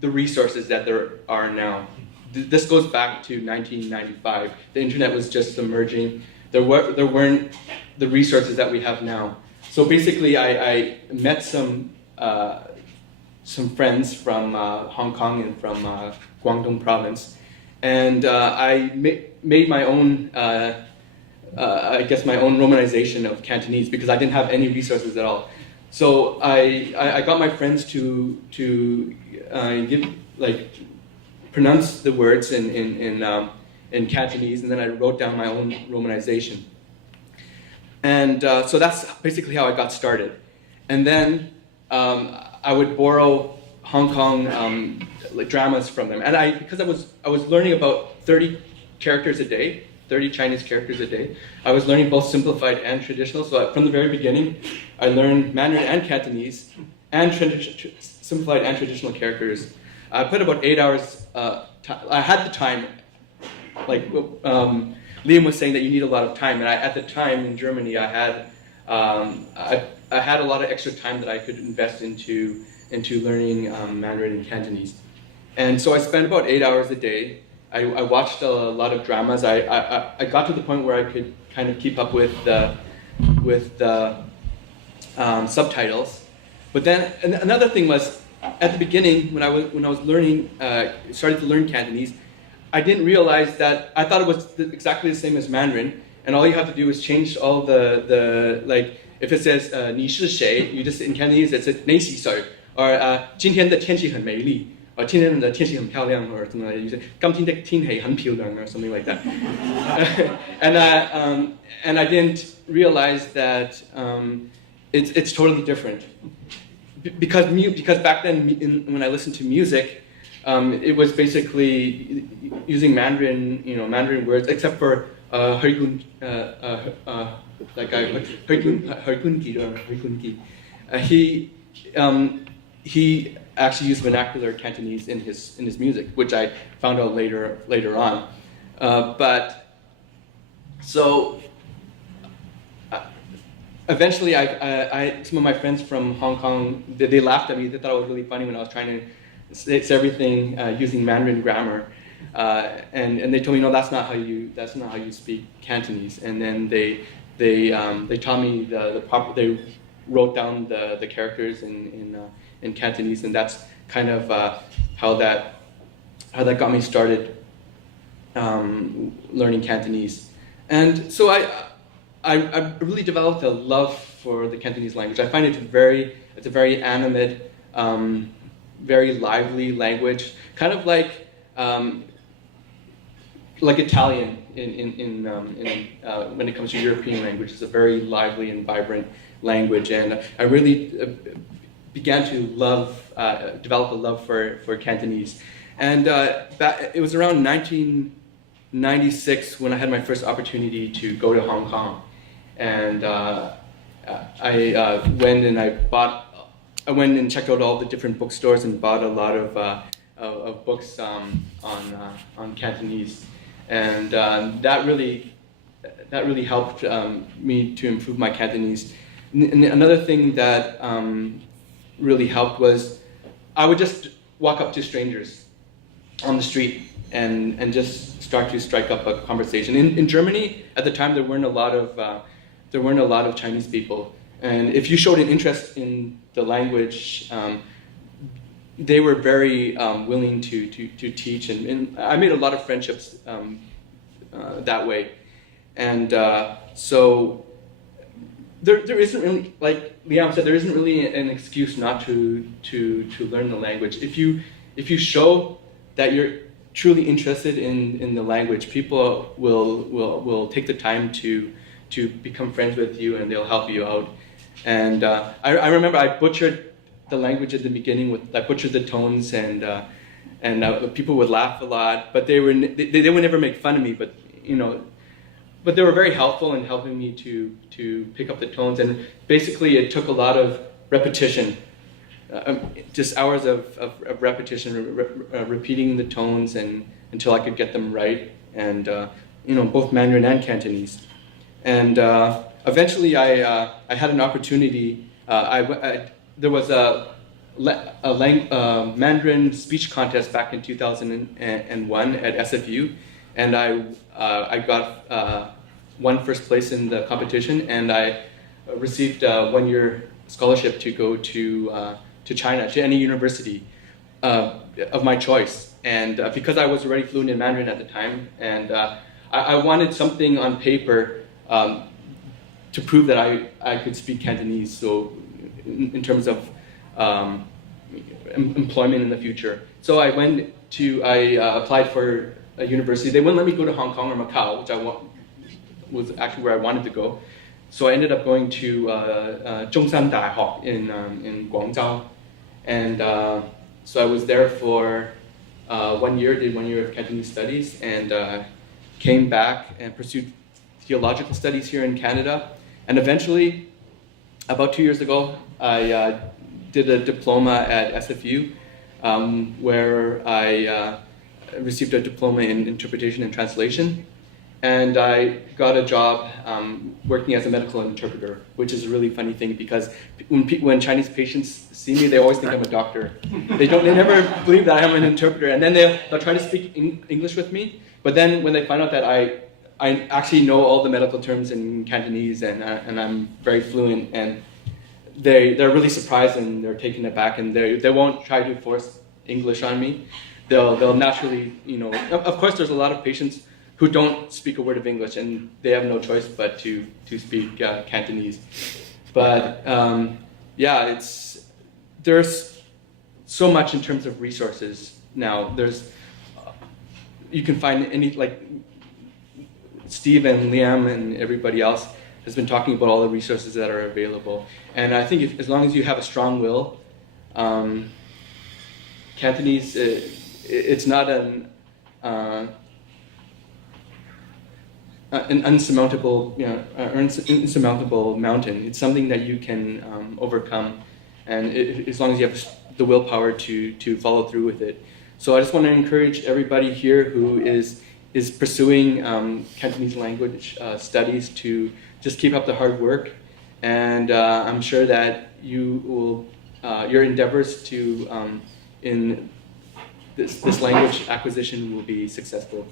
the resources that there are now. This goes back to 1995. The internet was just emerging. There weren't the resources that we have now. So basically, I met some friends from Hong Kong and from Guangdong province, and I made my own, my own romanization of Cantonese because I didn't have any resources at all. So I got my friends to pronounce the words in Cantonese, and then I wrote down my own romanization. And so that's basically how I got started. And then I would borrow Hong Kong dramas from them, and because I was learning about 30 characters a day, 30 Chinese characters a day. I was learning both simplified and traditional. So from the very beginning, I learned Mandarin and Cantonese, and simplified and traditional characters. I put about 8 hours. I had the time. Like Liam was saying, that you need a lot of time, and at the time in Germany, I had a lot of extra time that I could invest into learning Mandarin and Cantonese. And so I spent about 8 hours a day. I watched a lot of dramas. I got to the point where I could kind of keep up with the subtitles. But then another thing was, at the beginning when I was learning, started to learn Cantonese, I didn't realize that I thought it was exactly the same as Mandarin, and all you have to do is change all the like, if it says 你是谁, you just in Cantonese it says 你是谁, or 今天的天气很美丽, or 今天的天气很漂亮, or something like that. You say 今天的天气很漂亮, or something like that. And I didn't realize that it's totally different. Because back then, when I listened to music, it was basically using Mandarin, Mandarin words, except for Hergungi. He actually used vernacular Cantonese in his music, which I found out later on. But so eventually, some of my friends from Hong Kong, they laughed at me. They thought it was really funny when I was trying to say everything using Mandarin grammar, and they told me, no, that's not how you speak Cantonese. And then they taught me the proper. They wrote down the characters in Cantonese, and that's kind of how that got me started learning Cantonese. And so I really developed a love for the Cantonese language. I find it's a very animate, very lively language, kind of like Italian when it comes to European language. It's a very lively and vibrant language, and I really began to develop a love for Cantonese. And it was around 1996 when I had my first opportunity to go to Hong Kong. And I went and checked out all the different bookstores and bought a lot of books on Cantonese, and that really helped me to improve my Cantonese. And another thing that really helped was I would just walk up to strangers on the street, and just start to strike up a conversation. In Germany at the time, there weren't a lot of Chinese people, and if you showed an interest in the language, they were very willing to teach, and I made a lot of friendships that way, and so there isn't really, like Liam said, there isn't really an excuse not to learn the language. If you show that you're truly interested in the language, people will take the time to become friends with you, and they'll help you out. And I remember I butchered the language at the beginning. I butchered the tones, and people would laugh a lot, but they would never make fun of me. But but they were very helpful in helping me to pick up the tones. And basically, it took a lot of repetition, just hours of repetition, repeating the tones, and until I could get them right. And both Mandarin and Cantonese. And eventually, I had an opportunity. There was a Mandarin speech contest back in 2001 at SFU, and I won first place in the competition, and I received a one-year scholarship to go to China, to any university of my choice. And because I was already fluent in Mandarin at the time, and I wanted something on paper to prove that I could speak Cantonese, so in terms of employment in the future. So I applied for a university. They wouldn't let me go to Hong Kong or Macau, which was actually where I wanted to go. So I ended up going to Zhongshan Daihao in Guangzhou. And so I was there for 1 year, did 1 year of Cantonese studies, and came back and pursued theological studies here in Canada. And eventually, about 2 years ago, I did a diploma at SFU, where I received a diploma in interpretation and translation. And I got a job working as a medical interpreter, which is a really funny thing because when Chinese patients see me, they always think I'm a doctor. They never believe that I'm an interpreter. And then they'll try to speak English with me. But then when they find out that I actually know all the medical terms in Cantonese and I'm very fluent, and they're really surprised and they're taken aback, and they won't try to force English on me. They'll naturally, of course there's a lot of patients who don't speak a word of English, and they have no choice but to speak Cantonese. But there's so much in terms of resources now. You can find Steve and Liam and everybody else has been talking about all the resources that are available. And I think as long as you have a strong will, Cantonese, it's not an insurmountable mountain. It's something that you can overcome, and as long as you have the willpower to follow through with it. So I just want to encourage everybody here who is pursuing Cantonese language studies to just keep up the hard work, and I'm sure that you will your endeavors to in this language acquisition will be successful.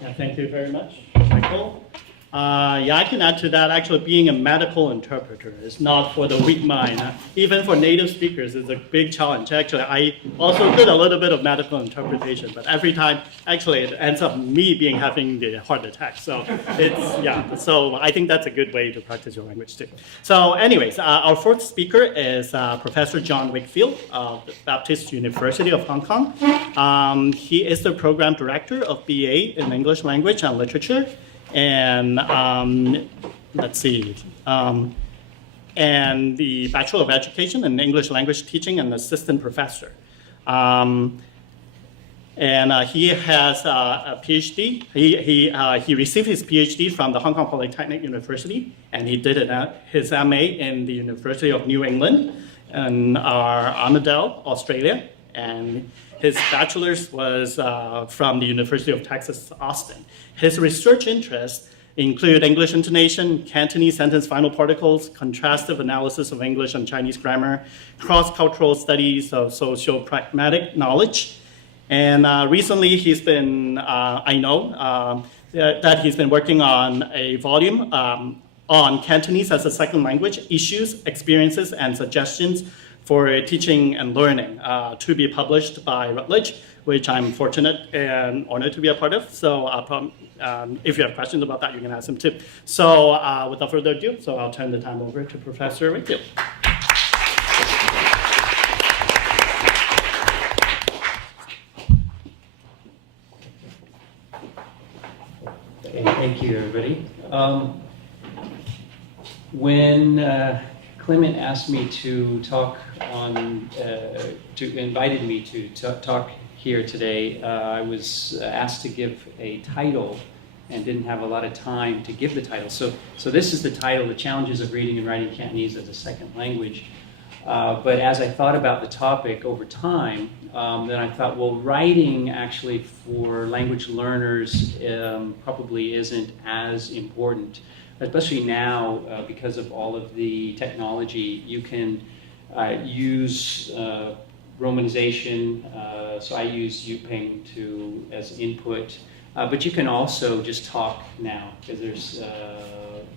Yeah, thank you very much, Michael. I can add to that. Actually, being a medical interpreter is not for the weak mind. Even for native speakers, it's a big challenge. Actually, I also did a little bit of medical interpretation, but every time, actually, it ends up me having the heart attack. So So I think that's a good way to practice your language too. So, anyways, our fourth speaker is Professor John Wakefield of the Baptist University of Hong Kong. He is the program director of BA in English Language and Literature. And and the Bachelor of Education in English Language Teaching and Assistant Professor. He has a PhD. He received his PhD from the Hong Kong Polytechnic University, and he did his MA in the University of New England in Armidale, Australia, and his bachelor's was from the University of Texas, Austin. His research interest include English intonation, Cantonese sentence final particles, contrastive analysis of English and Chinese grammar, cross-cultural studies of socio-pragmatic knowledge. And recently he's been, I know, that he's been working on a volume on Cantonese as a second language, issues, experiences, and suggestions for teaching and learning, to be published by Routledge, which I'm fortunate and honored to be a part of. So if you have questions about that, you can ask him too. So without further ado, so I'll turn the time over to Professor Wakefield. Okay, thank you, everybody. When Clement asked me to talk on, invited me to talk here today, I was asked to give a title and didn't have a lot of time to give the title. So this is the title, The Challenges of Reading and Writing Cantonese as a Second Language. But as I thought about the topic over time, then I thought, well, writing actually for language learners probably isn't as important, especially now because of all of the technology. You can use romanization, so I use Yuping as input, but you can also just talk now because there's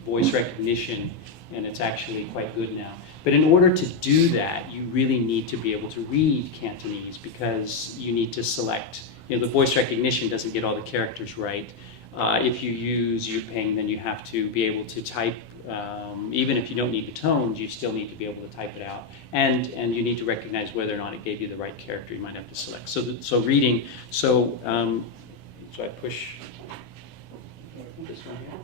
voice recognition, and it's actually quite good now. But in order to do that, you really need to be able to read Cantonese because you need to select. The voice recognition doesn't get all the characters right. If you use Yuping, then you have to be able to type. Even if you don't need the tones, you still need to be able to type it out. And you need to recognize whether or not it gave you the right character. You might have to select. So reading, so I push this one here.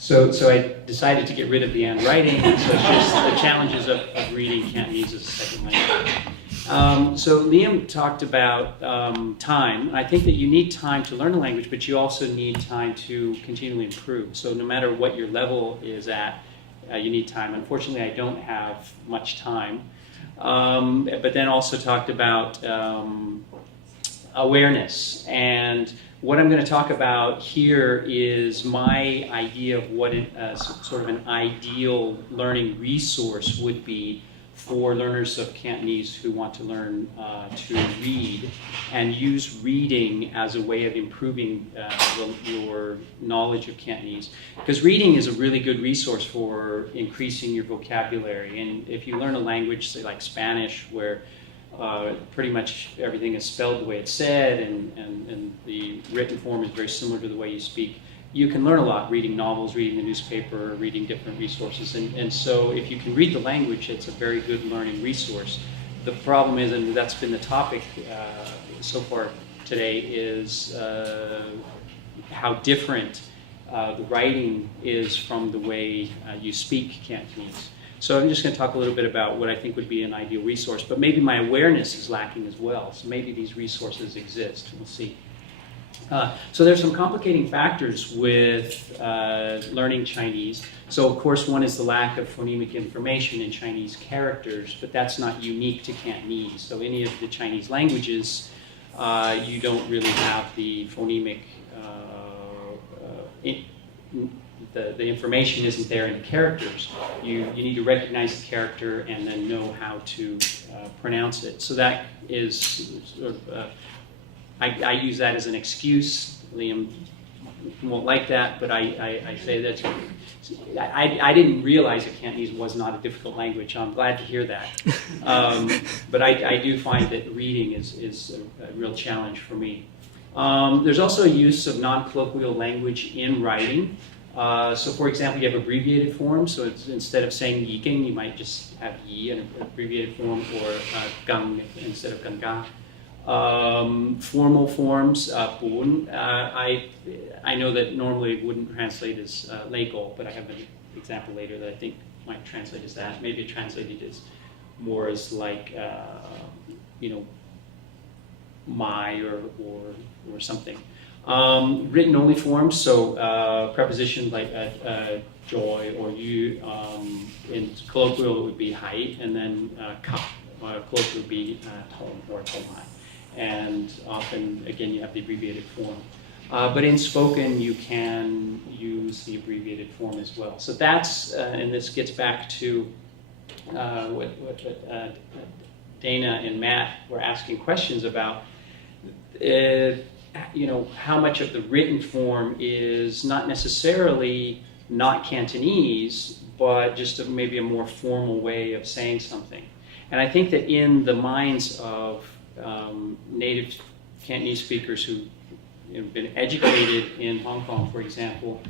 So I decided to get rid of the handwriting, so it's just the challenges of reading Cantonese as a second language. So Liam talked about time. I think that you need time to learn a language, but you also need time to continually improve. So no matter what your level is at, you need time. Unfortunately, I don't have much time. But then also talked about awareness. And what I'm going to talk about here is my idea of what sort of an ideal learning resource would be for learners of Cantonese who want to learn to read and use reading as a way of improving your knowledge of Cantonese. Because reading is a really good resource for increasing your vocabulary. And if you learn a language, say like Spanish, where pretty much everything is spelled the way it's said, and the written form is very similar to the way you speak, you can learn a lot reading novels, reading the newspaper, reading different resources. And so if you can read the language, it's a very good learning resource. The problem is, and that's been the topic so far today, is how different the writing is from the way you speak Cantonese. So I'm just going to talk a little bit about what I think would be an ideal resource, but maybe my awareness is lacking as well. So maybe these resources exist. We'll see. So there's some complicating factors with learning Chinese. So of course one is the lack of phonemic information in Chinese characters, but that's not unique to Cantonese. So any of the Chinese languages, you don't really have the phonemic, the information isn't there in the characters. You need to recognize the character and then know how to pronounce it. So that is sort of, I use that as an excuse. Liam won't like that, but I say that I didn't realize that Cantonese was not a difficult language. I'm glad to hear that. But I do find that reading is a real challenge for me. There's also a use of non-colloquial language in writing. So for example, you have abbreviated forms. So it's, instead of saying yiking, you might just have yi in an abbreviated form, or gang instead of ganga. Formal forms, bun. I know that normally it wouldn't translate as legal, but I have an example later that I think might translate as that. Maybe it translated as more as like, my or something. Written only forms, so preposition like joy or you, in colloquial it would be hai, and then ka, colloquial would be tong or tomai. And often, again, you have the abbreviated form. But in spoken, you can use the abbreviated form as well. So that's, and this gets back to what Dana and Matt were asking questions about. How much of the written form is not necessarily not Cantonese, but just maybe a more formal way of saying something. And I think that in the minds of native Cantonese speakers who have been educated in Hong Kong, for example,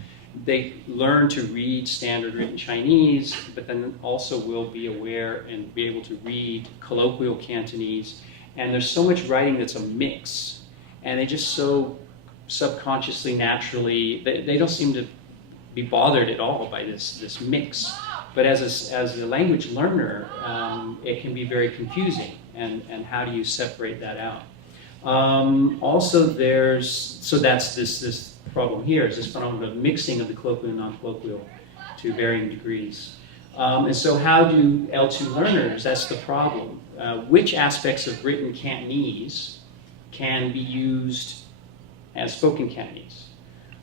they learn to read standard written Chinese, but then also will be aware and be able to read colloquial Cantonese. And there's so much writing that's a mix. And they just so subconsciously, naturally, they don't seem to be bothered at all by this mix. But as a language learner, it can be very confusing. And how do you separate that out? Also, that's this problem here, is this phenomenon of mixing of the colloquial and non-colloquial to varying degrees. And so how do L2 learners, that's the problem, which aspects of written Cantonese can be used as spoken Cantonese?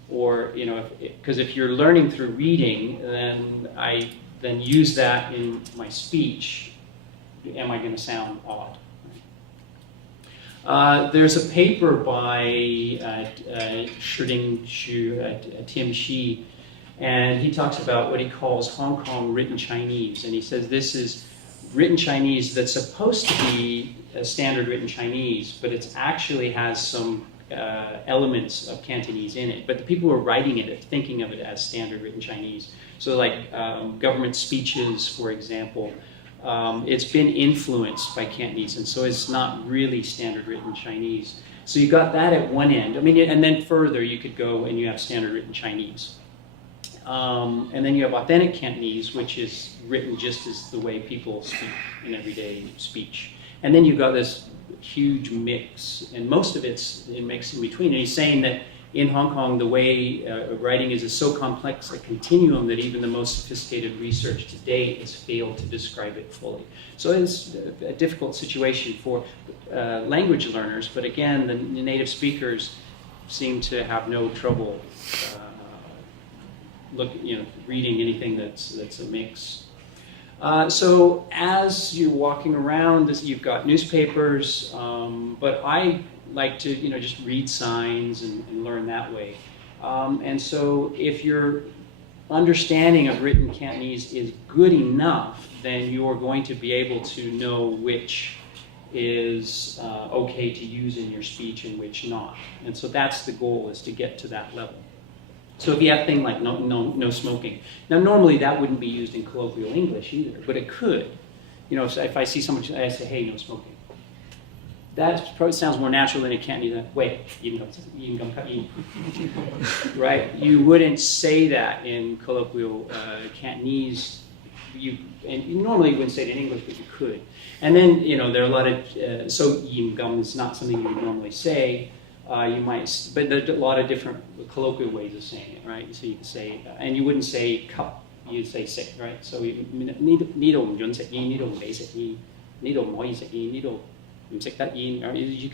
Or, because if you're learning through reading, then I then use that in my speech, am I going to sound odd? There's a paper by Sherding Xu, Tim Shi, and he talks about what he calls Hong Kong written Chinese. And he says this is written Chinese that's supposed to be a standard written Chinese, but it actually has some elements of Cantonese in it. But the people who are writing it are thinking of it as standard written Chinese. So like government speeches, for example, it's been influenced by Cantonese, and so it's not really standard written Chinese. So you got that at one end. I mean, and then further you could go and you have standard written Chinese. And then you have authentic Cantonese, which is written just as the way people speak in everyday speech. And then you've got this huge mix, and most of it's a mix in between. And he's saying that in Hong Kong, the way writing is so complex a continuum that even the most sophisticated research to date has failed to describe it fully. So it's a difficult situation for language learners, but again, the native speakers seem to have no trouble reading anything that's a mix. So as you're walking around, you've got newspapers, but I like to just read signs and learn that way. And so if your understanding of written Cantonese is good enough, then you're going to be able to know which is okay to use in your speech and which not. And so that's the goal, is to get to that level. So if you have things like no smoking. Now normally that wouldn't be used in colloquial English either, but it could. So if I see someone, I say, hey, no smoking. That probably sounds more natural than it can be. Wait, right? You wouldn't say that in colloquial Cantonese. You normally wouldn't say it in English, but you could. And then there are a lot of so yin gum is not something you would normally say. You might, but there's a lot of different colloquial ways of saying it, right? So you can say, and you wouldn't say cup, you'd say sick, right? So you could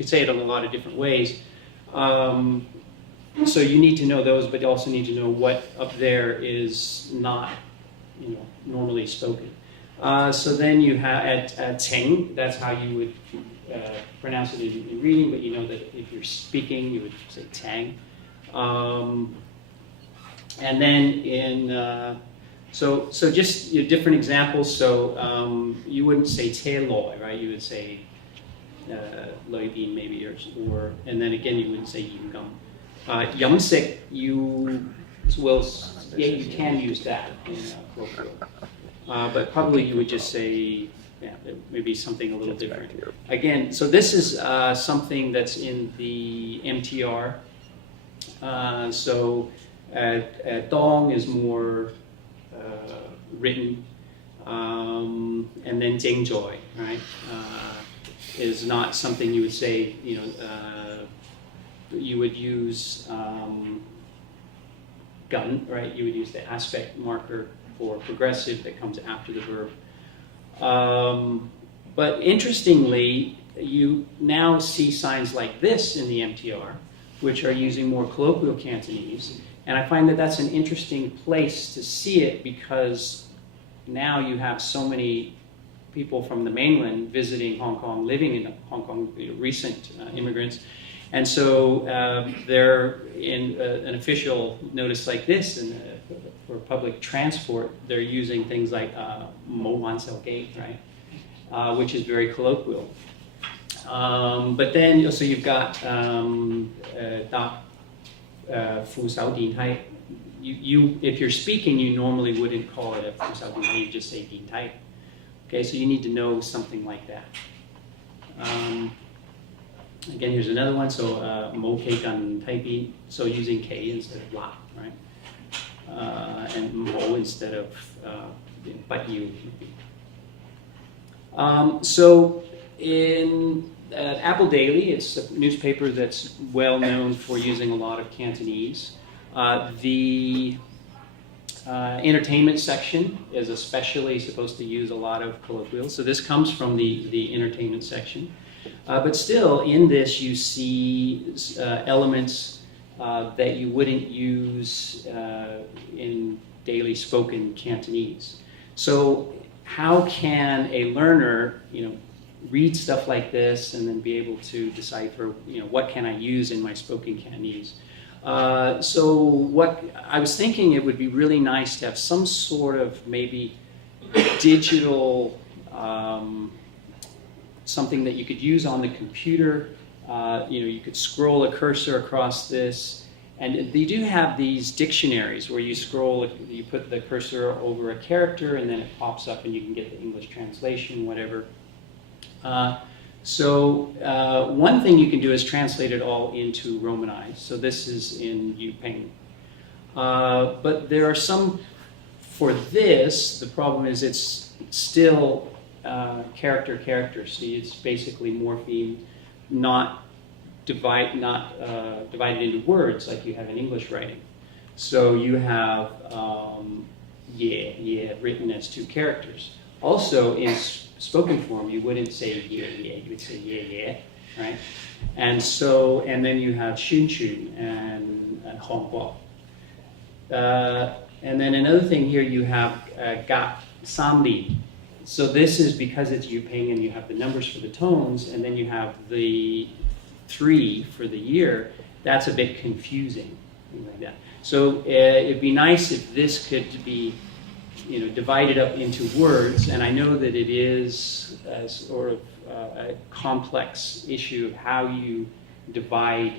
say it in a lot of different ways. So you need to know those, but you also need to know what up there is not, normally spoken. So then you have at Teng, that's how you would pronounce it in reading, but you know that if you're speaking, you would say Tang. And then in so just different examples. So you wouldn't say Te Loi, right? You would say Loi Bin maybe, or and then again you wouldn't say Yin Gum. Yumsik, you can use that in colloquial. But probably you would just say, maybe something a little different. Again, so this is something that's in the MTR. Dong is more written, and then Jingjoy, right, is not something you would say, you would use gun, right? You would use the aspect marker for progressive that comes after the verb. But interestingly, you now see signs like this in the MTR, which are using more colloquial Cantonese. And I find that that's an interesting place to see it because now you have so many people from the mainland visiting Hong Kong, living in Hong Kong, recent immigrants. And so they're in an official notice like this, and for public transport, they're using things like Mo Wan Sao Gate, right? Which is very colloquial. But then, so you've got Fu Sao Din Tai. If you're speaking, you normally wouldn't call it a Fu Sao Din Tai, you just say Din Tai. Okay, so you need to know something like that. Again, here's another one. So Mo K Gan Tai Bi, so using K instead of La, right? And Mo instead of but you. So in Apple Daily, it's a newspaper that's well known for using a lot of Cantonese. The entertainment section is especially supposed to use a lot of colloquial. So this comes from the entertainment section. But still, in this, you see elements that you wouldn't use in daily spoken Cantonese. So how can a learner, read stuff like this and then be able to decipher, what can I use in my spoken Cantonese? So what I was thinking, it would be really nice to have some sort of maybe digital something that you could use on the computer. You could scroll a cursor across this, and they do have these dictionaries where you scroll, you put the cursor over a character, and then it pops up, and you can get the English translation, whatever. So one thing you can do is translate it all into Romanized. So this is in Yupeng. But there are some, for this, the problem is it's still character. So it's basically morpheme, not divided into words like you have in English writing. So you have written as two characters. Also in spoken form, you wouldn't say yeah, you would say yeah, right? And then you have shun and hongguo. And then another thing here, you have ga samli. So this is because it's Yuping and you have the numbers for the tones, and then you have the 3 for the year. That's a bit confusing, like that. So it'd be nice if this could be divided up into words, and I know that it is a sort of a complex issue of how you divide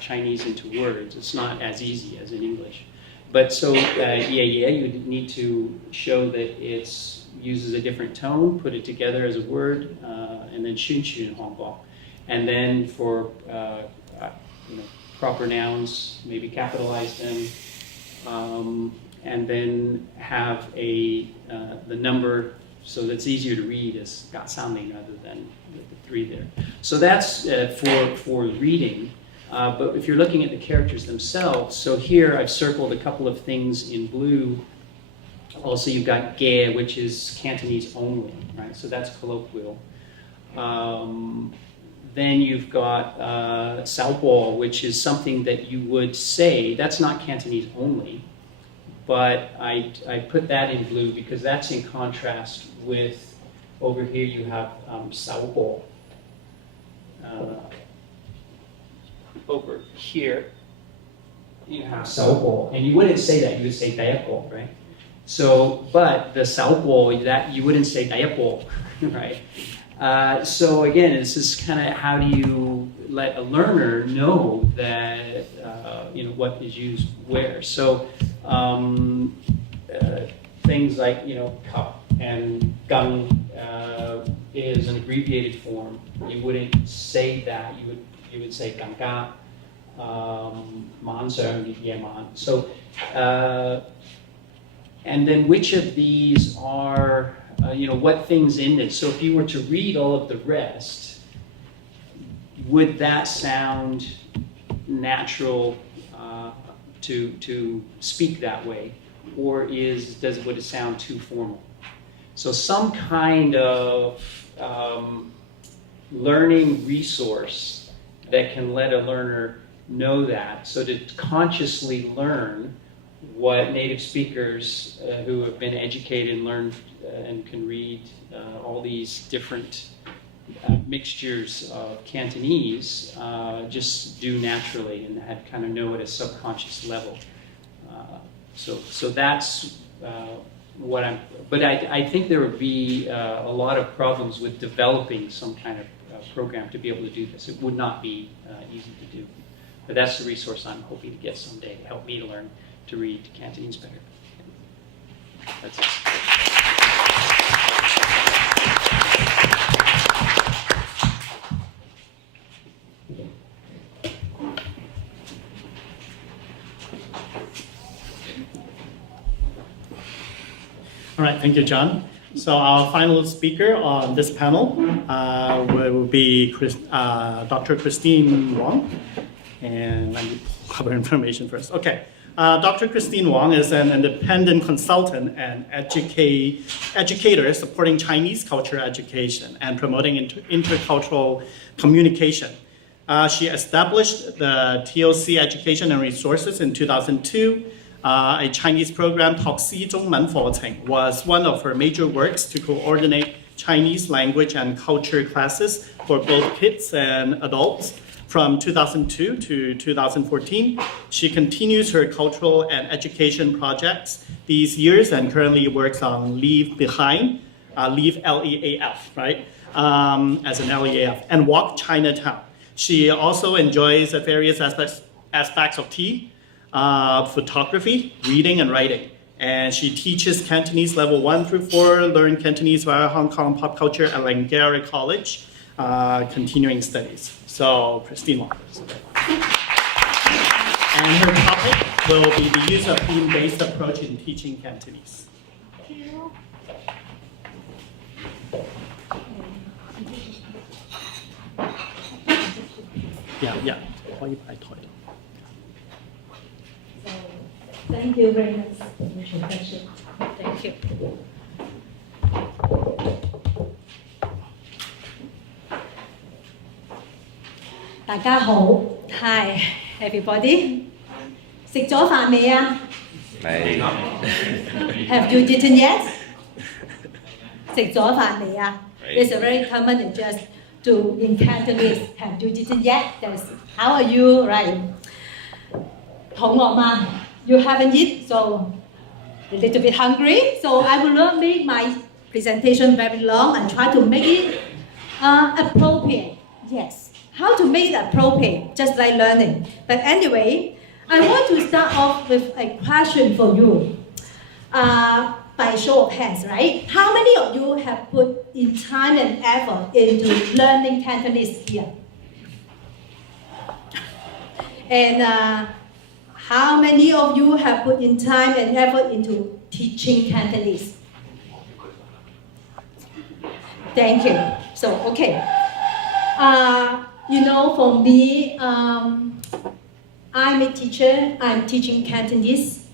Chinese into words. It's not as easy as in English. But so, you need to show that it uses a different tone, put it together as a word, and then shun hongguo. And then for proper nouns, maybe capitalize them. And then have the number so that's easier to read as ga samling rather than the 3 there. So that's for reading. But if you're looking at the characters themselves, so here I've circled a couple of things in blue. Also, you've got ge, which is Cantonese only, right? So that's colloquial. Then you've got saobo, which is something that you would say. That's not Cantonese only. But I put that in blue because that's in contrast with, over here you have saobo. Over here you have saobo, and you wouldn't say that, you would say daepo, right? So, but the saobo, that you wouldn't say daepo, right? So again, this is kind of how do you let a learner know that what is used where. So things like cup and gung is an abbreviated form. You wouldn't say that. You would say ganga, man yeman. So and then which of these are what things in it. So if you were to read all of the rest, would that sound natural to speak that way, or would it sound too formal? So some kind of learning resource that can let a learner know that. So to consciously learn what native speakers who have been educated and learned and can read all these different mixtures of Cantonese just do naturally and kind of know at a subconscious level. So that's what I'm. But I think there would be a lot of problems with developing some kind of program to be able to do this. It would not be easy to do. But that's the resource I'm hoping to get someday to help me to learn to read Cantonese better. That's it. All right, thank you, John. So our final speaker on this panel will be Dr. Christine Wong. And let me cover information first. Okay, Dr. Christine Wong is an independent consultant and educator supporting Chinese culture education and promoting intercultural communication. She established the TOC Education and Resources in 2002. A Chinese program, 學師中文課程, was one of her major works to coordinate Chinese language and culture classes for both kids and adults. From 2002 to 2014, she continues her cultural and education projects these years and currently works on Leave Behind, Leave L-E-A-F, right? As an L-E-A-F, and Walk Chinatown. She also enjoys various aspects of tea, photography, reading, and writing. And she teaches Cantonese level 1 through 4, learn Cantonese via Hong Kong Pop Culture at Langara College, continuing studies. So, Christine Wong. And her topic will be the use of theme-based approach in teaching Cantonese. Yeah. Thank you very much for the introduction. Thank you. Hi, everybody. 食咗飯未啊？未。Have you eaten yet? 食咗飯未啊？ It's a very common and just to in Cantonese. Have you eaten yet? That's how are you, right? 肚餓嗎？ You haven't eaten, so a little bit hungry. So I will not make my presentation very long and try to make it appropriate. Yes, how to make it appropriate, just like learning. But anyway, I want to start off with a question for you. By show of hands, right? How many of you have put in time and effort into learning Cantonese here? And how many of you have put in time and effort into teaching Cantonese? Thank you. So, okay. For me, I'm a teacher. I'm teaching Cantonese.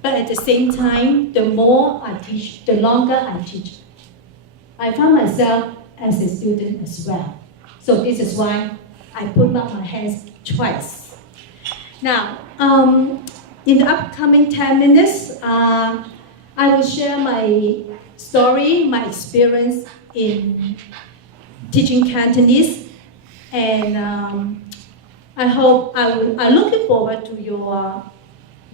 But at the same time, the more I teach, the longer I teach. I found myself as a student as well. So this is why I put up my hands twice. Now, in the upcoming 10 minutes, I will share my story, my experience in teaching Cantonese, and I'm looking forward to your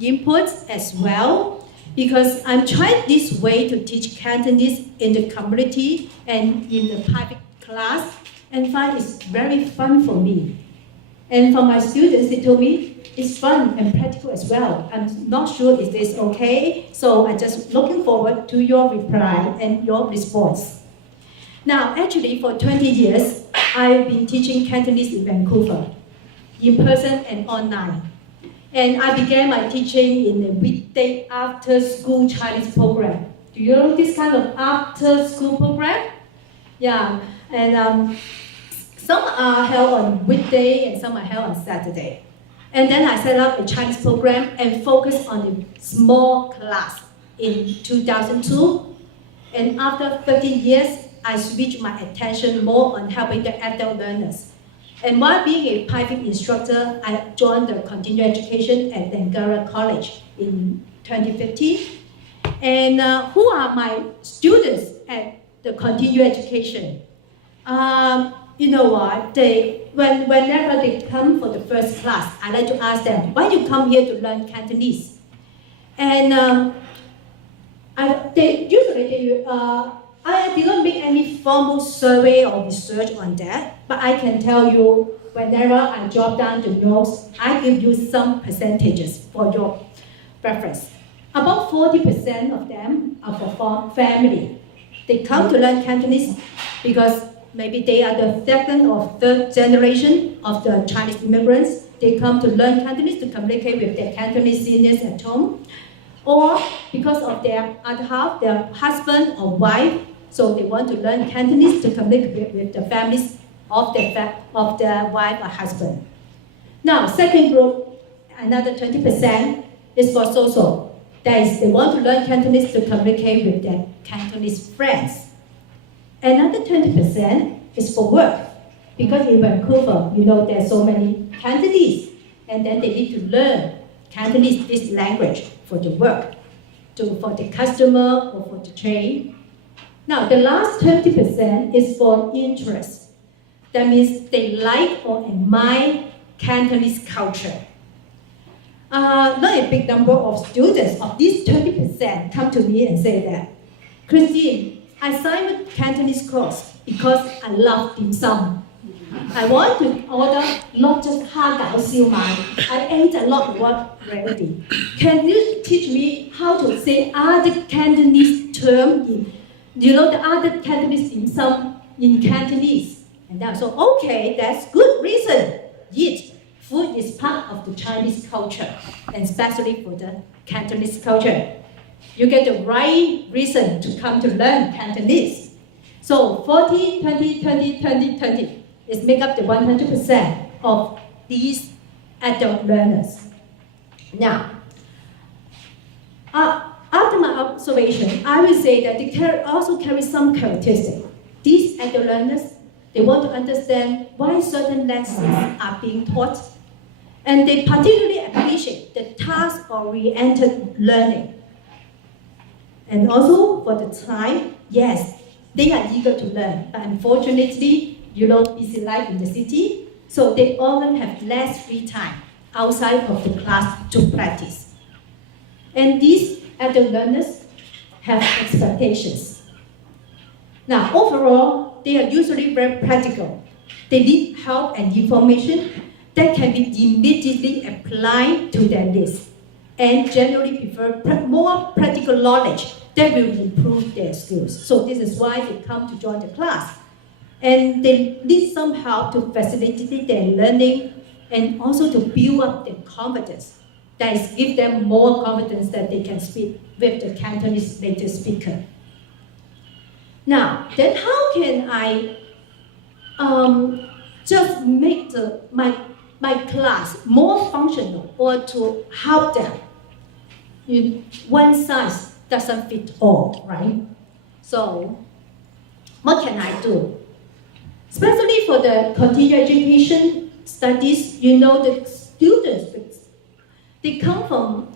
inputs as well, because I'm trying this way to teach Cantonese in the community and in the private class, and find it's very fun for me. And for my students, they told me it's fun and practical as well. I'm not sure if this is okay, so I'm just looking forward to your reply and your response. Now, actually, for 20 years, I've been teaching Cantonese in Vancouver, in person and online. And I began my teaching in a weekday after-school Chinese program. Do you know this kind of after-school program? Yeah, and some are held on weekday and some are held on Saturday. And then I set up a Chinese program and focused on a small class in 2002. And after 13 years, I switched my attention more on helping the adult learners. And while being a private instructor, I joined the continuing education at Dengara College in 2015. And who are my students at the continuing education? You know what? Whenever they come for the first class, I like to ask them, why you come here to learn Cantonese? And I did not make any formal survey or research on that, but I can tell you, whenever I jot down the notes, I give you some percentages for your reference. About 40% of them are for family. They come to learn Cantonese because maybe they are the second or third generation of the Chinese immigrants. They come to learn Cantonese to communicate with their Cantonese seniors at home. Or because of their other half, their husband or wife, so they want to learn Cantonese to communicate with the families of their wife or husband. Now, second group, another 20% is for social. That is, they want to learn Cantonese to communicate with their Cantonese friends. Another 20% is for work, because in Vancouver, you know, there's so many Cantonese, and then they need to learn Cantonese, this language, for the work, for the customer or for the trade. Now, the last 20% is for interest. That means they like or admire Cantonese culture. Not a big number of students of these 20% come to me and say that, Christine, I signed a Cantonese course because I love dim sum. I want to order not just hagao siu mai. I ate a lot of work already. Can you teach me how to say other Cantonese term in, you know, the other Cantonese dim sum in Cantonese? And I said, okay, that's good reason. Eat. Food is part of the Chinese culture, and especially for the Cantonese culture. You get the right reason to come to learn Cantonese. So 40, 20, 20, 20, 20 is make up the 100% of these adult learners. Now, after my observation, I will say that they also carry some characteristics. These adult learners, they want to understand why certain lessons are being taught, and they particularly appreciate the task-oriented learning. And also for the time, yes, they are eager to learn, but unfortunately, you know, busy life in the city, so they often have less free time outside of the class to practice. And these adult learners have expectations. Now, overall, they are usually very practical. They need help and information that can be immediately applied to their needs, and generally prefer more practical knowledge that will improve their skills. So this is why they come to join the class. And they need some help to facilitate their learning and also to build up their confidence. That is, give them more confidence that they can speak with the Cantonese native speaker. Now, then how can I just make my class more functional or to help them? One size doesn't fit all, right? So, what can I do? Especially for the continuing education studies, you know, the students, they come from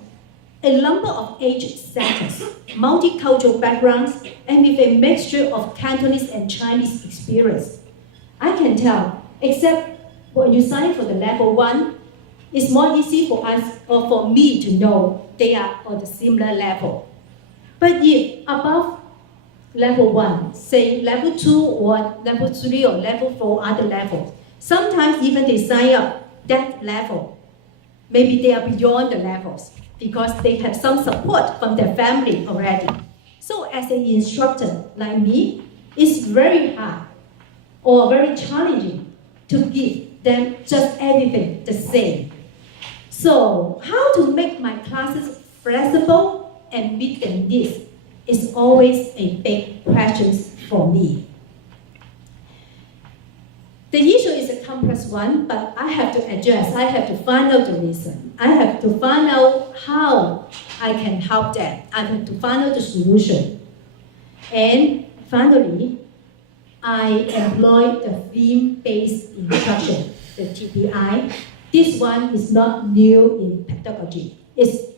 a number of age sectors, multicultural backgrounds, and with a mixture of Cantonese and Chinese experience. I can tell, except when you sign for the level 1, it's more easy for us or for me to know they are on the similar level. But if above level 1, say level 2 or level 3 or level 4 other level, sometimes even they sign up that level. Maybe they are beyond the levels because they have some support from their family already. So as an instructor like me, it's very hard or very challenging to give them just everything the same. So how to make my classes flexible and meet their needs is always a big question for me. The issue is a complex one, but I have to address, I have to find out the reason. I have to find out how I can help them. I have to find out the solution. And finally, I employ the theme-based instruction. the TPI. This one is not new in pedagogy. It's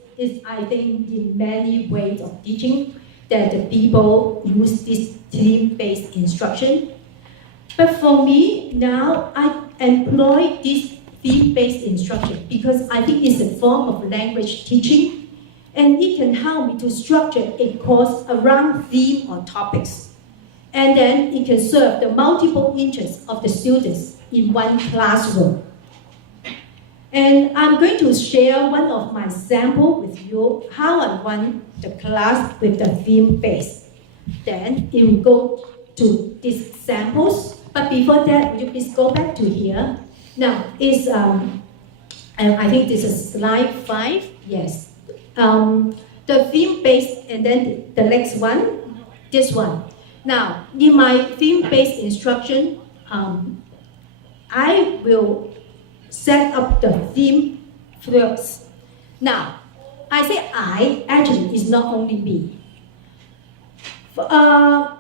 I think, in many ways of teaching that the people use this theme-based instruction. But for me, now I employ this theme-based instruction because I think it's a form of language teaching, and it can help me to structure a course around theme or topics. And then it can serve the multiple interests of the students in one classroom. And I'm going to share one of my samples with you, how I run the class with the theme base. Then it will go to these samples. But before that, would you please go back to here? Now, and I think this is slide 5, yes. The theme base, and then the next one, this one. Now, in my theme-based instruction, I will set up the theme first. Now, I say actually it's not only me. I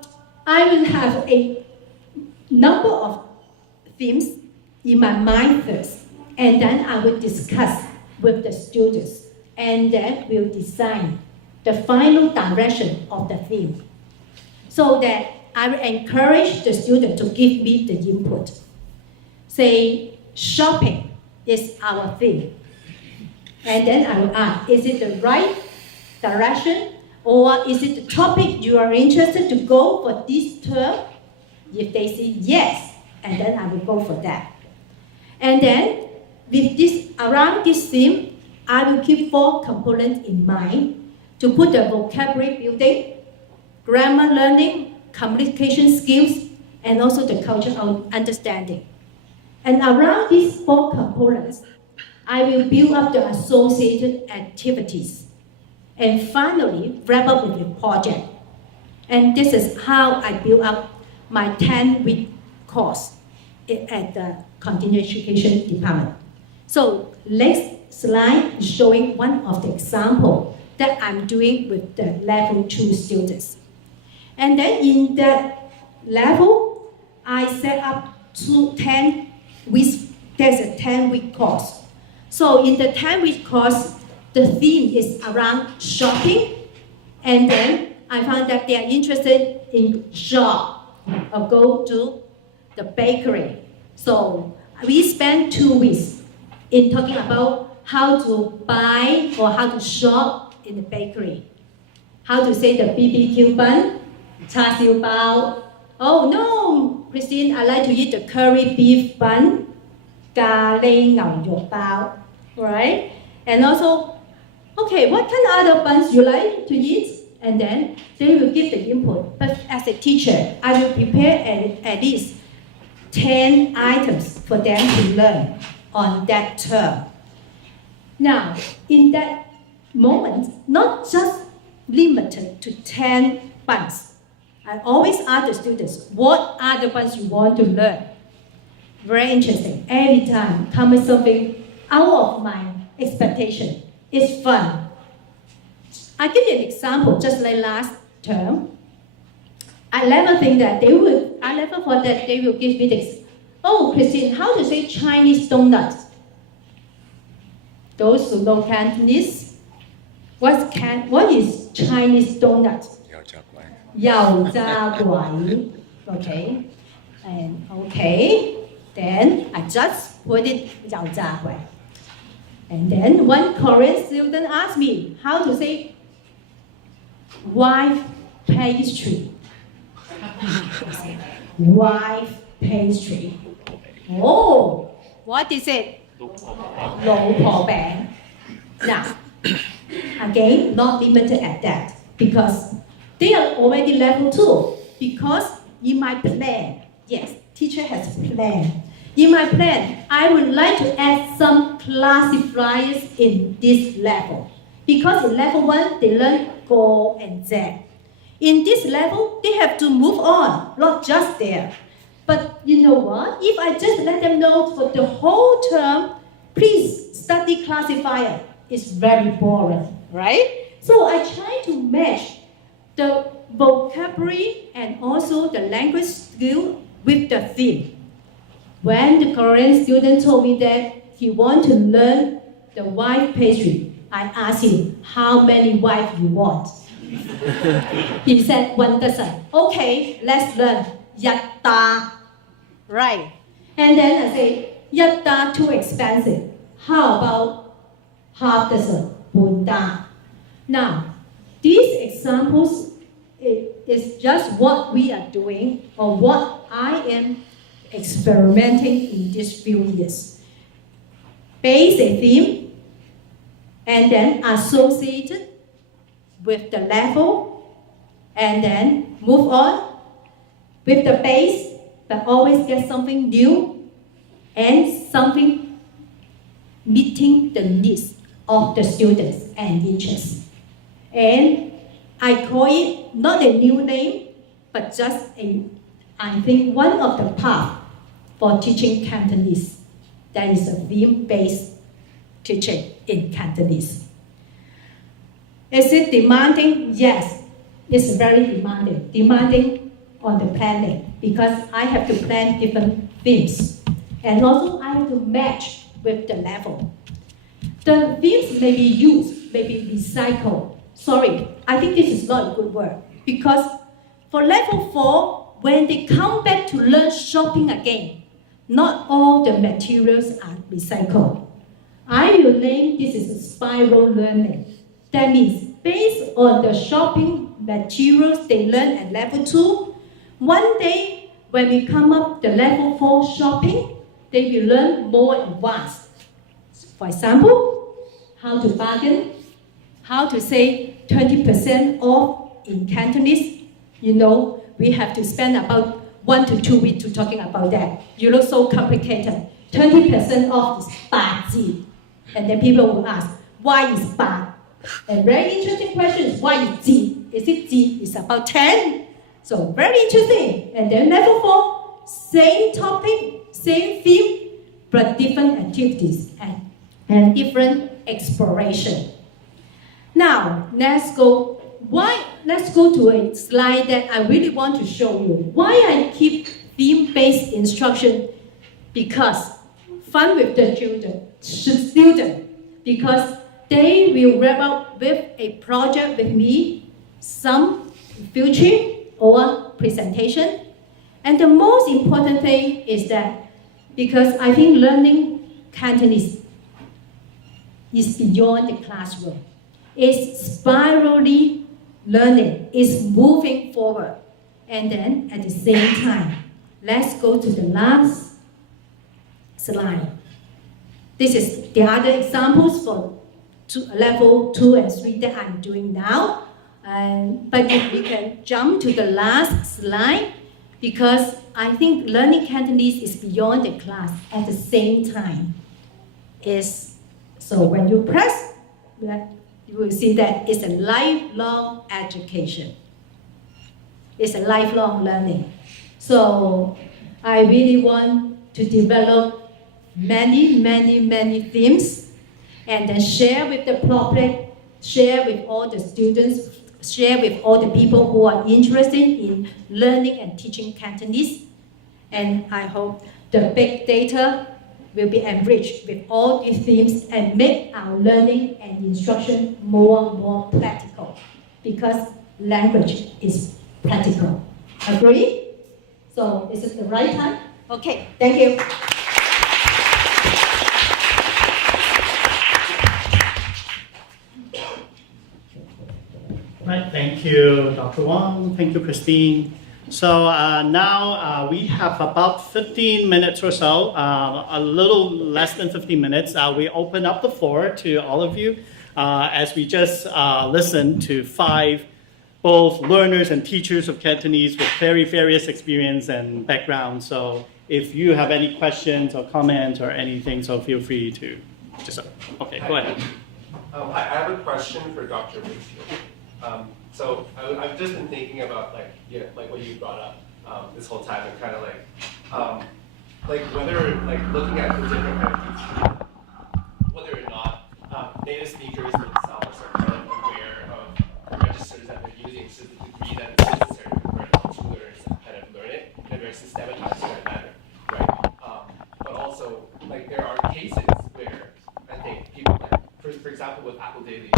will have a number of themes in my mind first, and then I will discuss with the students, and then we'll design the final direction of the theme, so that I will encourage the student to give me the input. Say, shopping is our theme. And then I will ask, is it the right direction? Or is it the topic you are interested to go for this term? If they say yes, and then I will go for that. And then, with this, around this theme, I will keep 4 components in mind to put the vocabulary building, grammar learning, communication skills, and also the cultural understanding. And around these 4 components, I will build up the associated activities. And finally, wrap up with the project. And this is how I build up my 10-week course at the continuing education department. So next slide is showing one of the examples that I'm doing with the level 2 students. And then in that level, I set up 10 weeks, there's a 10-week course. So in the 10-week course, the theme is around shopping, and then I found that they are interested in shop or go to the bakery. So we spent 2 weeks in talking about how to buy or how to shop in the bakery. How to say the BBQ bun, char siu bao. Oh no, Christine, I like to eat the curry beef bun, cà lê ngầu dọc bao, right? And also, okay, what kind of other buns you like to eat? And then they will give the input. But as a teacher, I will prepare at least 10 items for them to learn on that term. Now, in that moment, not just limited to 10 buns. I always ask the students, what are the ones you want to learn? Very interesting. Every time, come with something out of my expectation. It's fun. I give you an example, just like last term. I never think that they will give me this. Oh, Christine, how to say Chinese donuts? Those who know Cantonese, what is Chinese donut? Yao Jia Guai. Okay. And okay. Then I just put it Yao Jia Guai. And then one Korean student asked me how to say wife pastry. Wife pastry. Oh, what is it? 老婆餅. Now, again, not limited at that, because they are already level 2. Because in my plan, yes, teacher has a plan. In my plan, I would like to add some classifiers in this level. Because in level 1, they learn Go and Z. In this level, they have to move on, not just there. But you know what? If I just let them know for the whole term, please study classifier, it's very boring, right? So I try to match the vocabulary and also the language skill with the theme. When the Korean student told me that he wants to learn the wife pastry, I asked him, how many wives you want? He said 1 dozen. Okay, let's learn. Yatta. Right. And then I say, yatta too expensive. How about half dozen? Bunda. Now, these examples is just what we are doing or what I am experimenting in these few years. Base a theme and then associate it with the level and then move on with the base, but always get something new and something meeting the needs of the students and interests. And I call it not a new name, but just I think one of the paths for teaching Cantonese. That is a theme-based teaching in Cantonese. Is it demanding? Yes, it's very demanding. Demanding on the planning because I have to plan different themes. And also I have to match with the level. The themes may be used, may be recycled. Sorry, I think this is not a good word. Because for level 4, when they come back to learn shopping again, not all the materials are recycled. I will name this is a spiral learning. That means based on the shopping materials they learn at level 2, one day when we come up the level 4 shopping, they will learn more advanced. For example, how to bargain, how to say 20% off in Cantonese. You know, we have to spend about 1 to 2 weeks to talking about that. You look so complicated. 20% off is 8折. And then people will ask, why is 8? And very interesting question is, why is 折? Is it 折? It's about 10. So very interesting. And then level 4, same topic, same theme, but different activities and different exploration. Now, let's go to a slide that I really want to show you. Why I keep theme-based instruction? Because fun with the student, because they will wrap up with a project with me, some field trip or presentation. And the most important thing is that, because I think learning Cantonese is beyond the classroom. It's spirally learning, it's moving forward. And then at the same time, let's go to the last slide. This is the other examples for level 2 and 3 that I'm doing now. But if we can jump to the last slide, because I think learning Cantonese is beyond the class at the same time. So when you press, you will see that it's a lifelong education. It's a lifelong learning. So I really want to develop many themes and then share with the public, share with all the students, share with all the people who are interested in learning and teaching Cantonese. And I hope the big data will be enriched with all these themes and make our learning and instruction more and more practical, because language is practical. Agree? So is it the right time? Okay, thank you. Right, thank you, Dr. Wong. Thank you, Christine. So now we have about 15 minutes or so, a little less than 15 minutes. We open up the floor to all of you as we just listened to 5 both learners and teachers of Cantonese with very various experience and backgrounds. So if you have any questions or comments or anything, so feel free to just, okay, go ahead. I have a question for Dr. Wakefield. So I've just been thinking about like what you brought up this whole time, and kind of like whether looking at the different kind of teachers, whether or not native speakers themselves are kind of aware of the registers that they're using to the degree that it's necessary for school learners to kind of learn it in a very systematized kind of manner, right?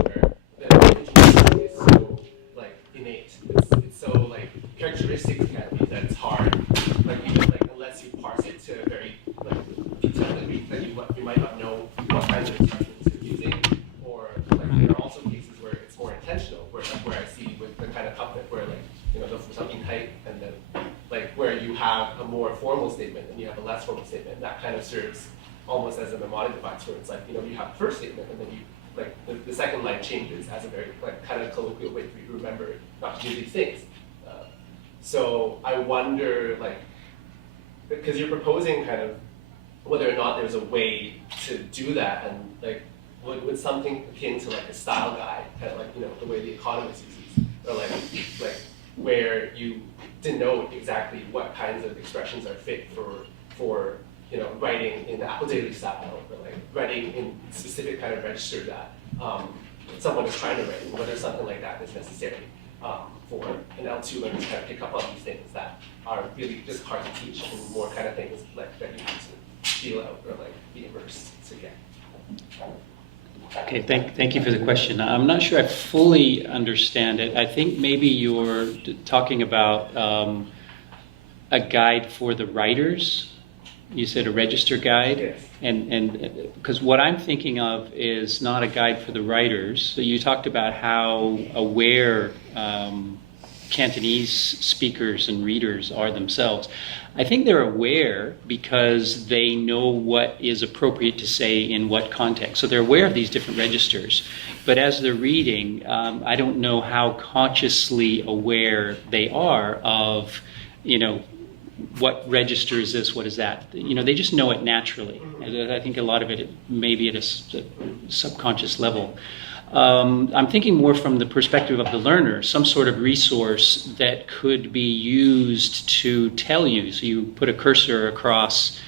where the intonation is so like innate. It's so like characteristics can be that it's hard. Like even like unless you parse it to a very like detailed degree, that you might not know what kinds of instructions you're using. Or like there are also cases where it's more intentional, where I see with the kind of couplet where like the something tight and then like where you have a more formal statement and you have a less formal statement. That kind of serves almost as a mnemonic device where it's like you have the first statement and then you like the second line changes as a very like kind of colloquial way for you to remember not to do these things. So I wonder like because you're proposing kind of whether or not there's a way to do that and like would something akin to like a style guide, kind of like the way the Economist uses, or like where you denote exactly what kinds of expressions are fit for writing in the Apple Daily style, or like writing in specific kind of register that someone is trying to write, and whether something like that is necessary for an L2 learner to kind of pick up on these things that are really just hard to teach, and more kind of things like that you have to feel out or like be immersed to get. Okay, thank you for the question. I'm not sure I fully understand it. I think maybe you're talking about a guide for the writers. You said a register guide? Yes. And because what I'm thinking of is not a guide for the writers. So you talked about how aware Cantonese speakers and readers are themselves. I think they're aware because they know what is appropriate to say in what context. So they're aware of these different registers. But as they're reading, I don't know how consciously aware they are of, what register is this, what is that? They just know it naturally. I think a lot of it maybe at a subconscious level. I'm thinking more from the perspective of the learner, some sort of resource that could be used to tell you. So you put a cursor across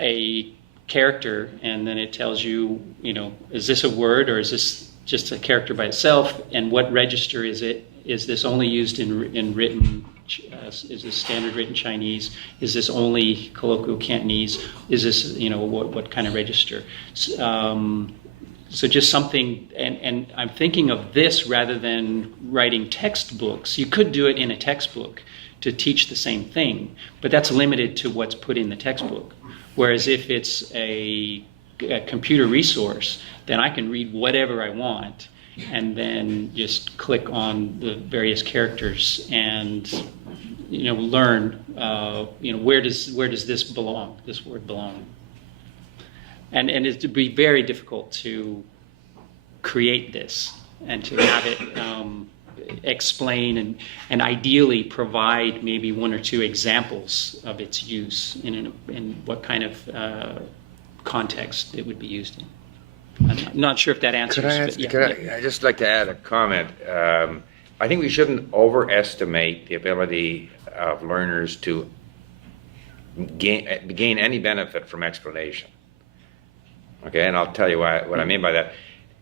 a character and then it tells you, is this a word or is this just a character by itself? And what register is it? Is this only used in written, is this standard written Chinese? Is this only colloquial Cantonese? Is this, what kind of register? So just something, and I'm thinking of this rather than writing textbooks. You could do it in a textbook to teach the same thing, but that's limited to what's put in the textbook. Whereas if it's a computer resource, then I can read whatever I want and then just click on the various characters and learn where does this belong, this word belong. And it would be very difficult to create this and to have it explain and ideally provide maybe one or two examples of its use in what kind of context it would be used in. I'm not sure if that answers. I'd just like to add a comment. I think we shouldn't overestimate the ability of learners to gain any benefit from explanation. Okay, and I'll tell you what I mean by that.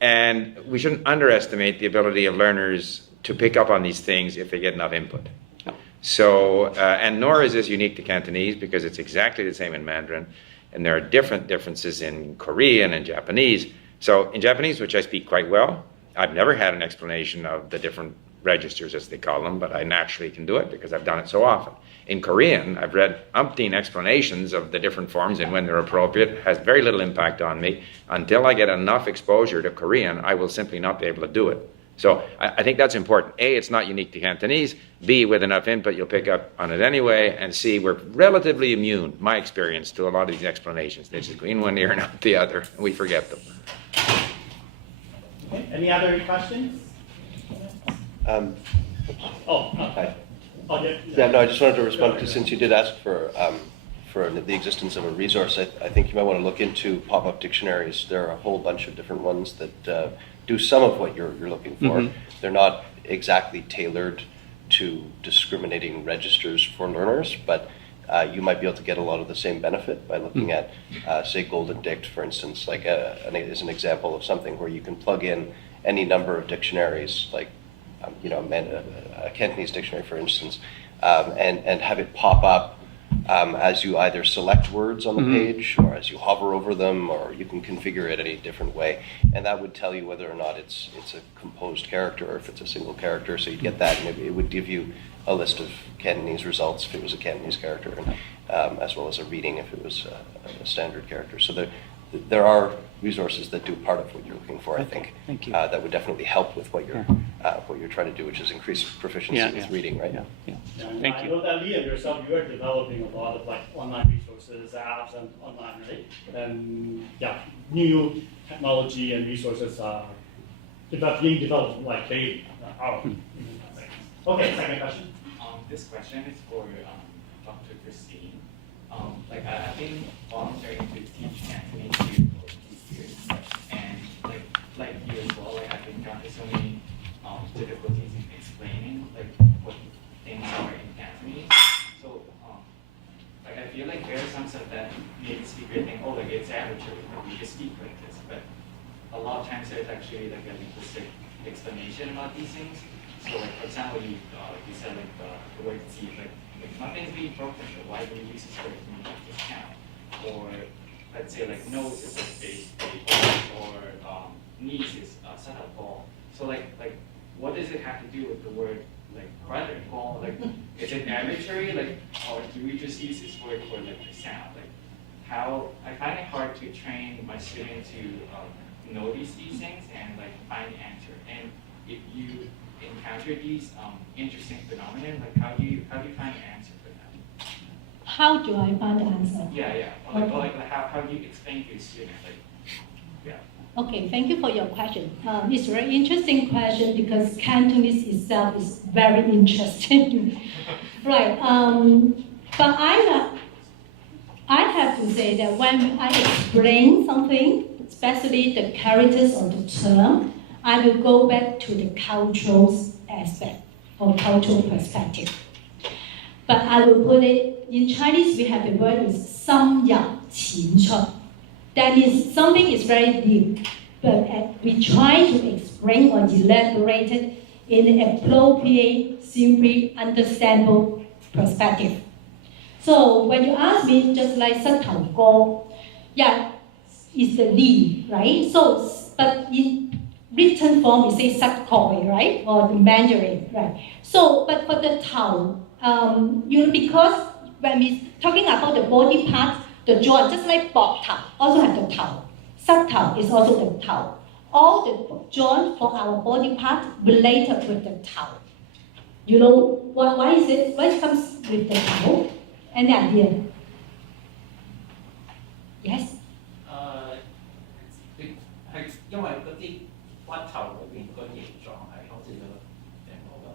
And we shouldn't underestimate the ability of learners to pick up on these things if they get enough input. No. So, and nor is this unique to Cantonese because it's exactly the same in Mandarin, and there are differences in Korean and Japanese. So in Japanese, which I speak quite well, I've never had an explanation of the different registers, as they call them, but I naturally can do it because I've done it so often. In Korean, I've read umpteen explanations of the different forms and when they're appropriate. It has very little impact on me. Until I get enough exposure to Korean, I will simply not be able to do it. So I think that's important. A, it's not unique to Cantonese. B, with enough input, you'll pick up on it anyway. And C, we're relatively immune, my experience, to a lot of these explanations. They just go in one ear and out the other, and we forget them. Okay. Any other questions? Hi. Oh, yeah. Yeah, no, I just wanted to respond because since you did ask for the existence of a resource, I think you might want to look into pop-up dictionaries. There are a whole bunch of different ones that do some of what you're looking for. Mm-hmm. They're not exactly tailored to discriminating registers for learners, but you might be able to get a lot of the same benefit by looking at, say, Golden Dict, for instance, like is an example of something where you can plug in any number of dictionaries, like a Cantonese dictionary, for instance, and have it pop up as you either select words on the page or as you hover over them, or you can configure it any different way. And that would tell you whether or not it's a composed character or if it's a single character. So you'd get that, and it would give you a list of Cantonese results if it was a Cantonese character, and, as well as a reading if it was a standard character. So there are resources that do part of what you're looking for, I think. Thank you. That would definitely help with what you're trying to do, which is increase proficiency with reading, right? And Thank I you. know that Lee and yourself, you are developing a lot of like online resources, apps, and online, right? And yeah, new technology and resources are being developed like daily. Okay, second question. This question is for Dr. Christine. I've been volunteering to teach Cantonese to for 2 years, and like you as well, I've encountered so many difficulties in explaining what things are in Cantonese. So I feel like there are some stuff that make the speaker think, oh, it's arbitrary, we just speak like this. But a lot of times there's actually a linguistic explanation about these things. So for example, you said the word "tea," nothing's being broken. So why do we use this word to make this count? Or let's say nose is base, or knees is ball. So what does it have to do with the word brother, ball? Is it arbitrary? Or do we just use this word for the sound? How I find it hard to train my student to notice these things and find the answer. And if you encounter these interesting phenomena, how do you find the answer for that? How do I find the answer? Yeah. How do you explain to your student? Okay, thank you for your question. It's a very interesting question because Cantonese itself is very interesting. Right. But I have to say that when I explain something, especially the characters or the term, I will go back to the cultural aspect or cultural perspective. But I will put it, in Chinese we have the word is 深入淺出. That means something is very deep, but we try to explain or elaborate it in an appropriate, simply understandable perspective. So when you ask me, just like 膝頭哥, yeah, it's the li, right? So, but in written form, we say 膝蓋, right? Or the Mandarin, right? So, but for the 頭, because when we're talking about the body part, the joint, just like 膊頭, also have the 頭. 膝頭 is also the 頭. All the joints for our body part related with the 頭. You know why is it? Why it comes with the 頭? Any idea? Yes? 係因為嗰啲骨頭裏邊個形狀係好似個頂帽咁。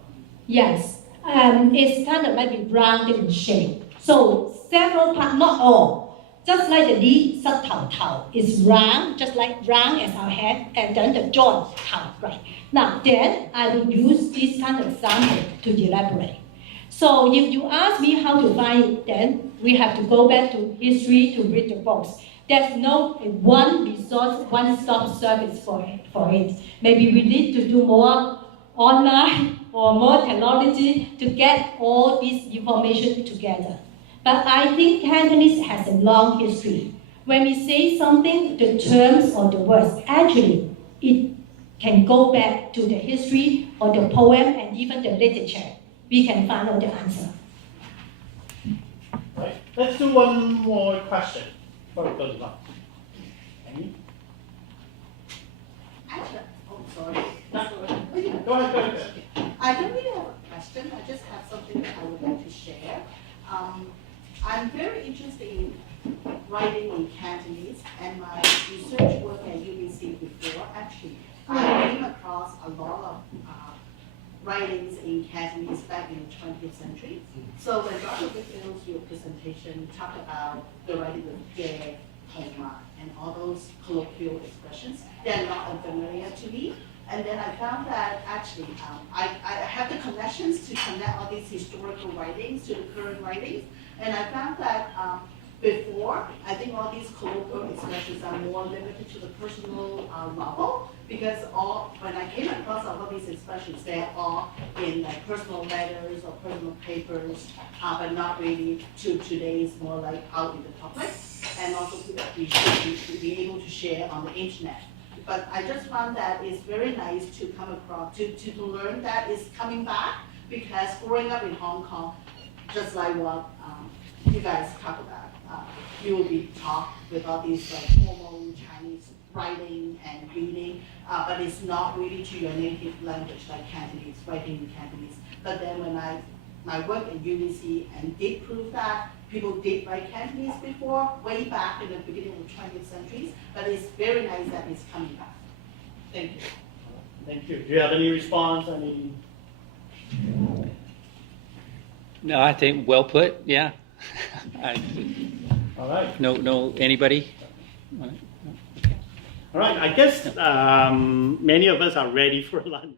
Yes. It's kind of maybe rounded in shape. So several parts, not all. Just like the knee, 膝頭 is round, just like round as our head, and then the joint, 頭, right? Now then, I will use this kind of example to elaborate. So if you ask me how to find it, then we have to go back to history to read the books. There's no one resource, one-stop service for it. Maybe we need to do more online or more technology to get all this information together. But I think Cantonese has a long history. When we say something, the terms or the words, actually, it can go back to the history or the poem and even the literature. We can find out the answer. Right. Let's do one more question. Before we go to lunch. Any? Actually, oh, sorry. Go ahead. I don't really have a question. I just have something that I would like to share. I'm very interested in writing in Cantonese, and my research work at UBC before, actually, I came across a lot of writings in Cantonese back in the 20th century. So when Dr. Wakefield, your presentation, talked about the writing of Ge, Kaufmann, and all those colloquial expressions, they're not unfamiliar to me. And then I found that actually, I have the connections to connect all these historical writings to the current writings. And I found that before, I think all these colloquial expressions are more limited to the personal level, because when I came across all of these expressions, they're all in like personal letters or personal papers, but not really to today's more like out in the public, and also we should be able to share on the internet. But I just found that it's very nice to come across, to learn that it's coming back, because growing up in Hong Kong, just like what you guys talk about, you will be taught with all these like formal Chinese writing and reading, but it's not really to your native language like Cantonese, writing in Cantonese. But then when my work at UBC and did prove that people did write Cantonese before, way back in the beginning of the 20th century, but it's very nice that it's coming back. Thank you. Thank you. Do you have any response? Any? No, I think well put. Yeah. All right. No. Anybody? All right. I guess many of us are ready for lunch.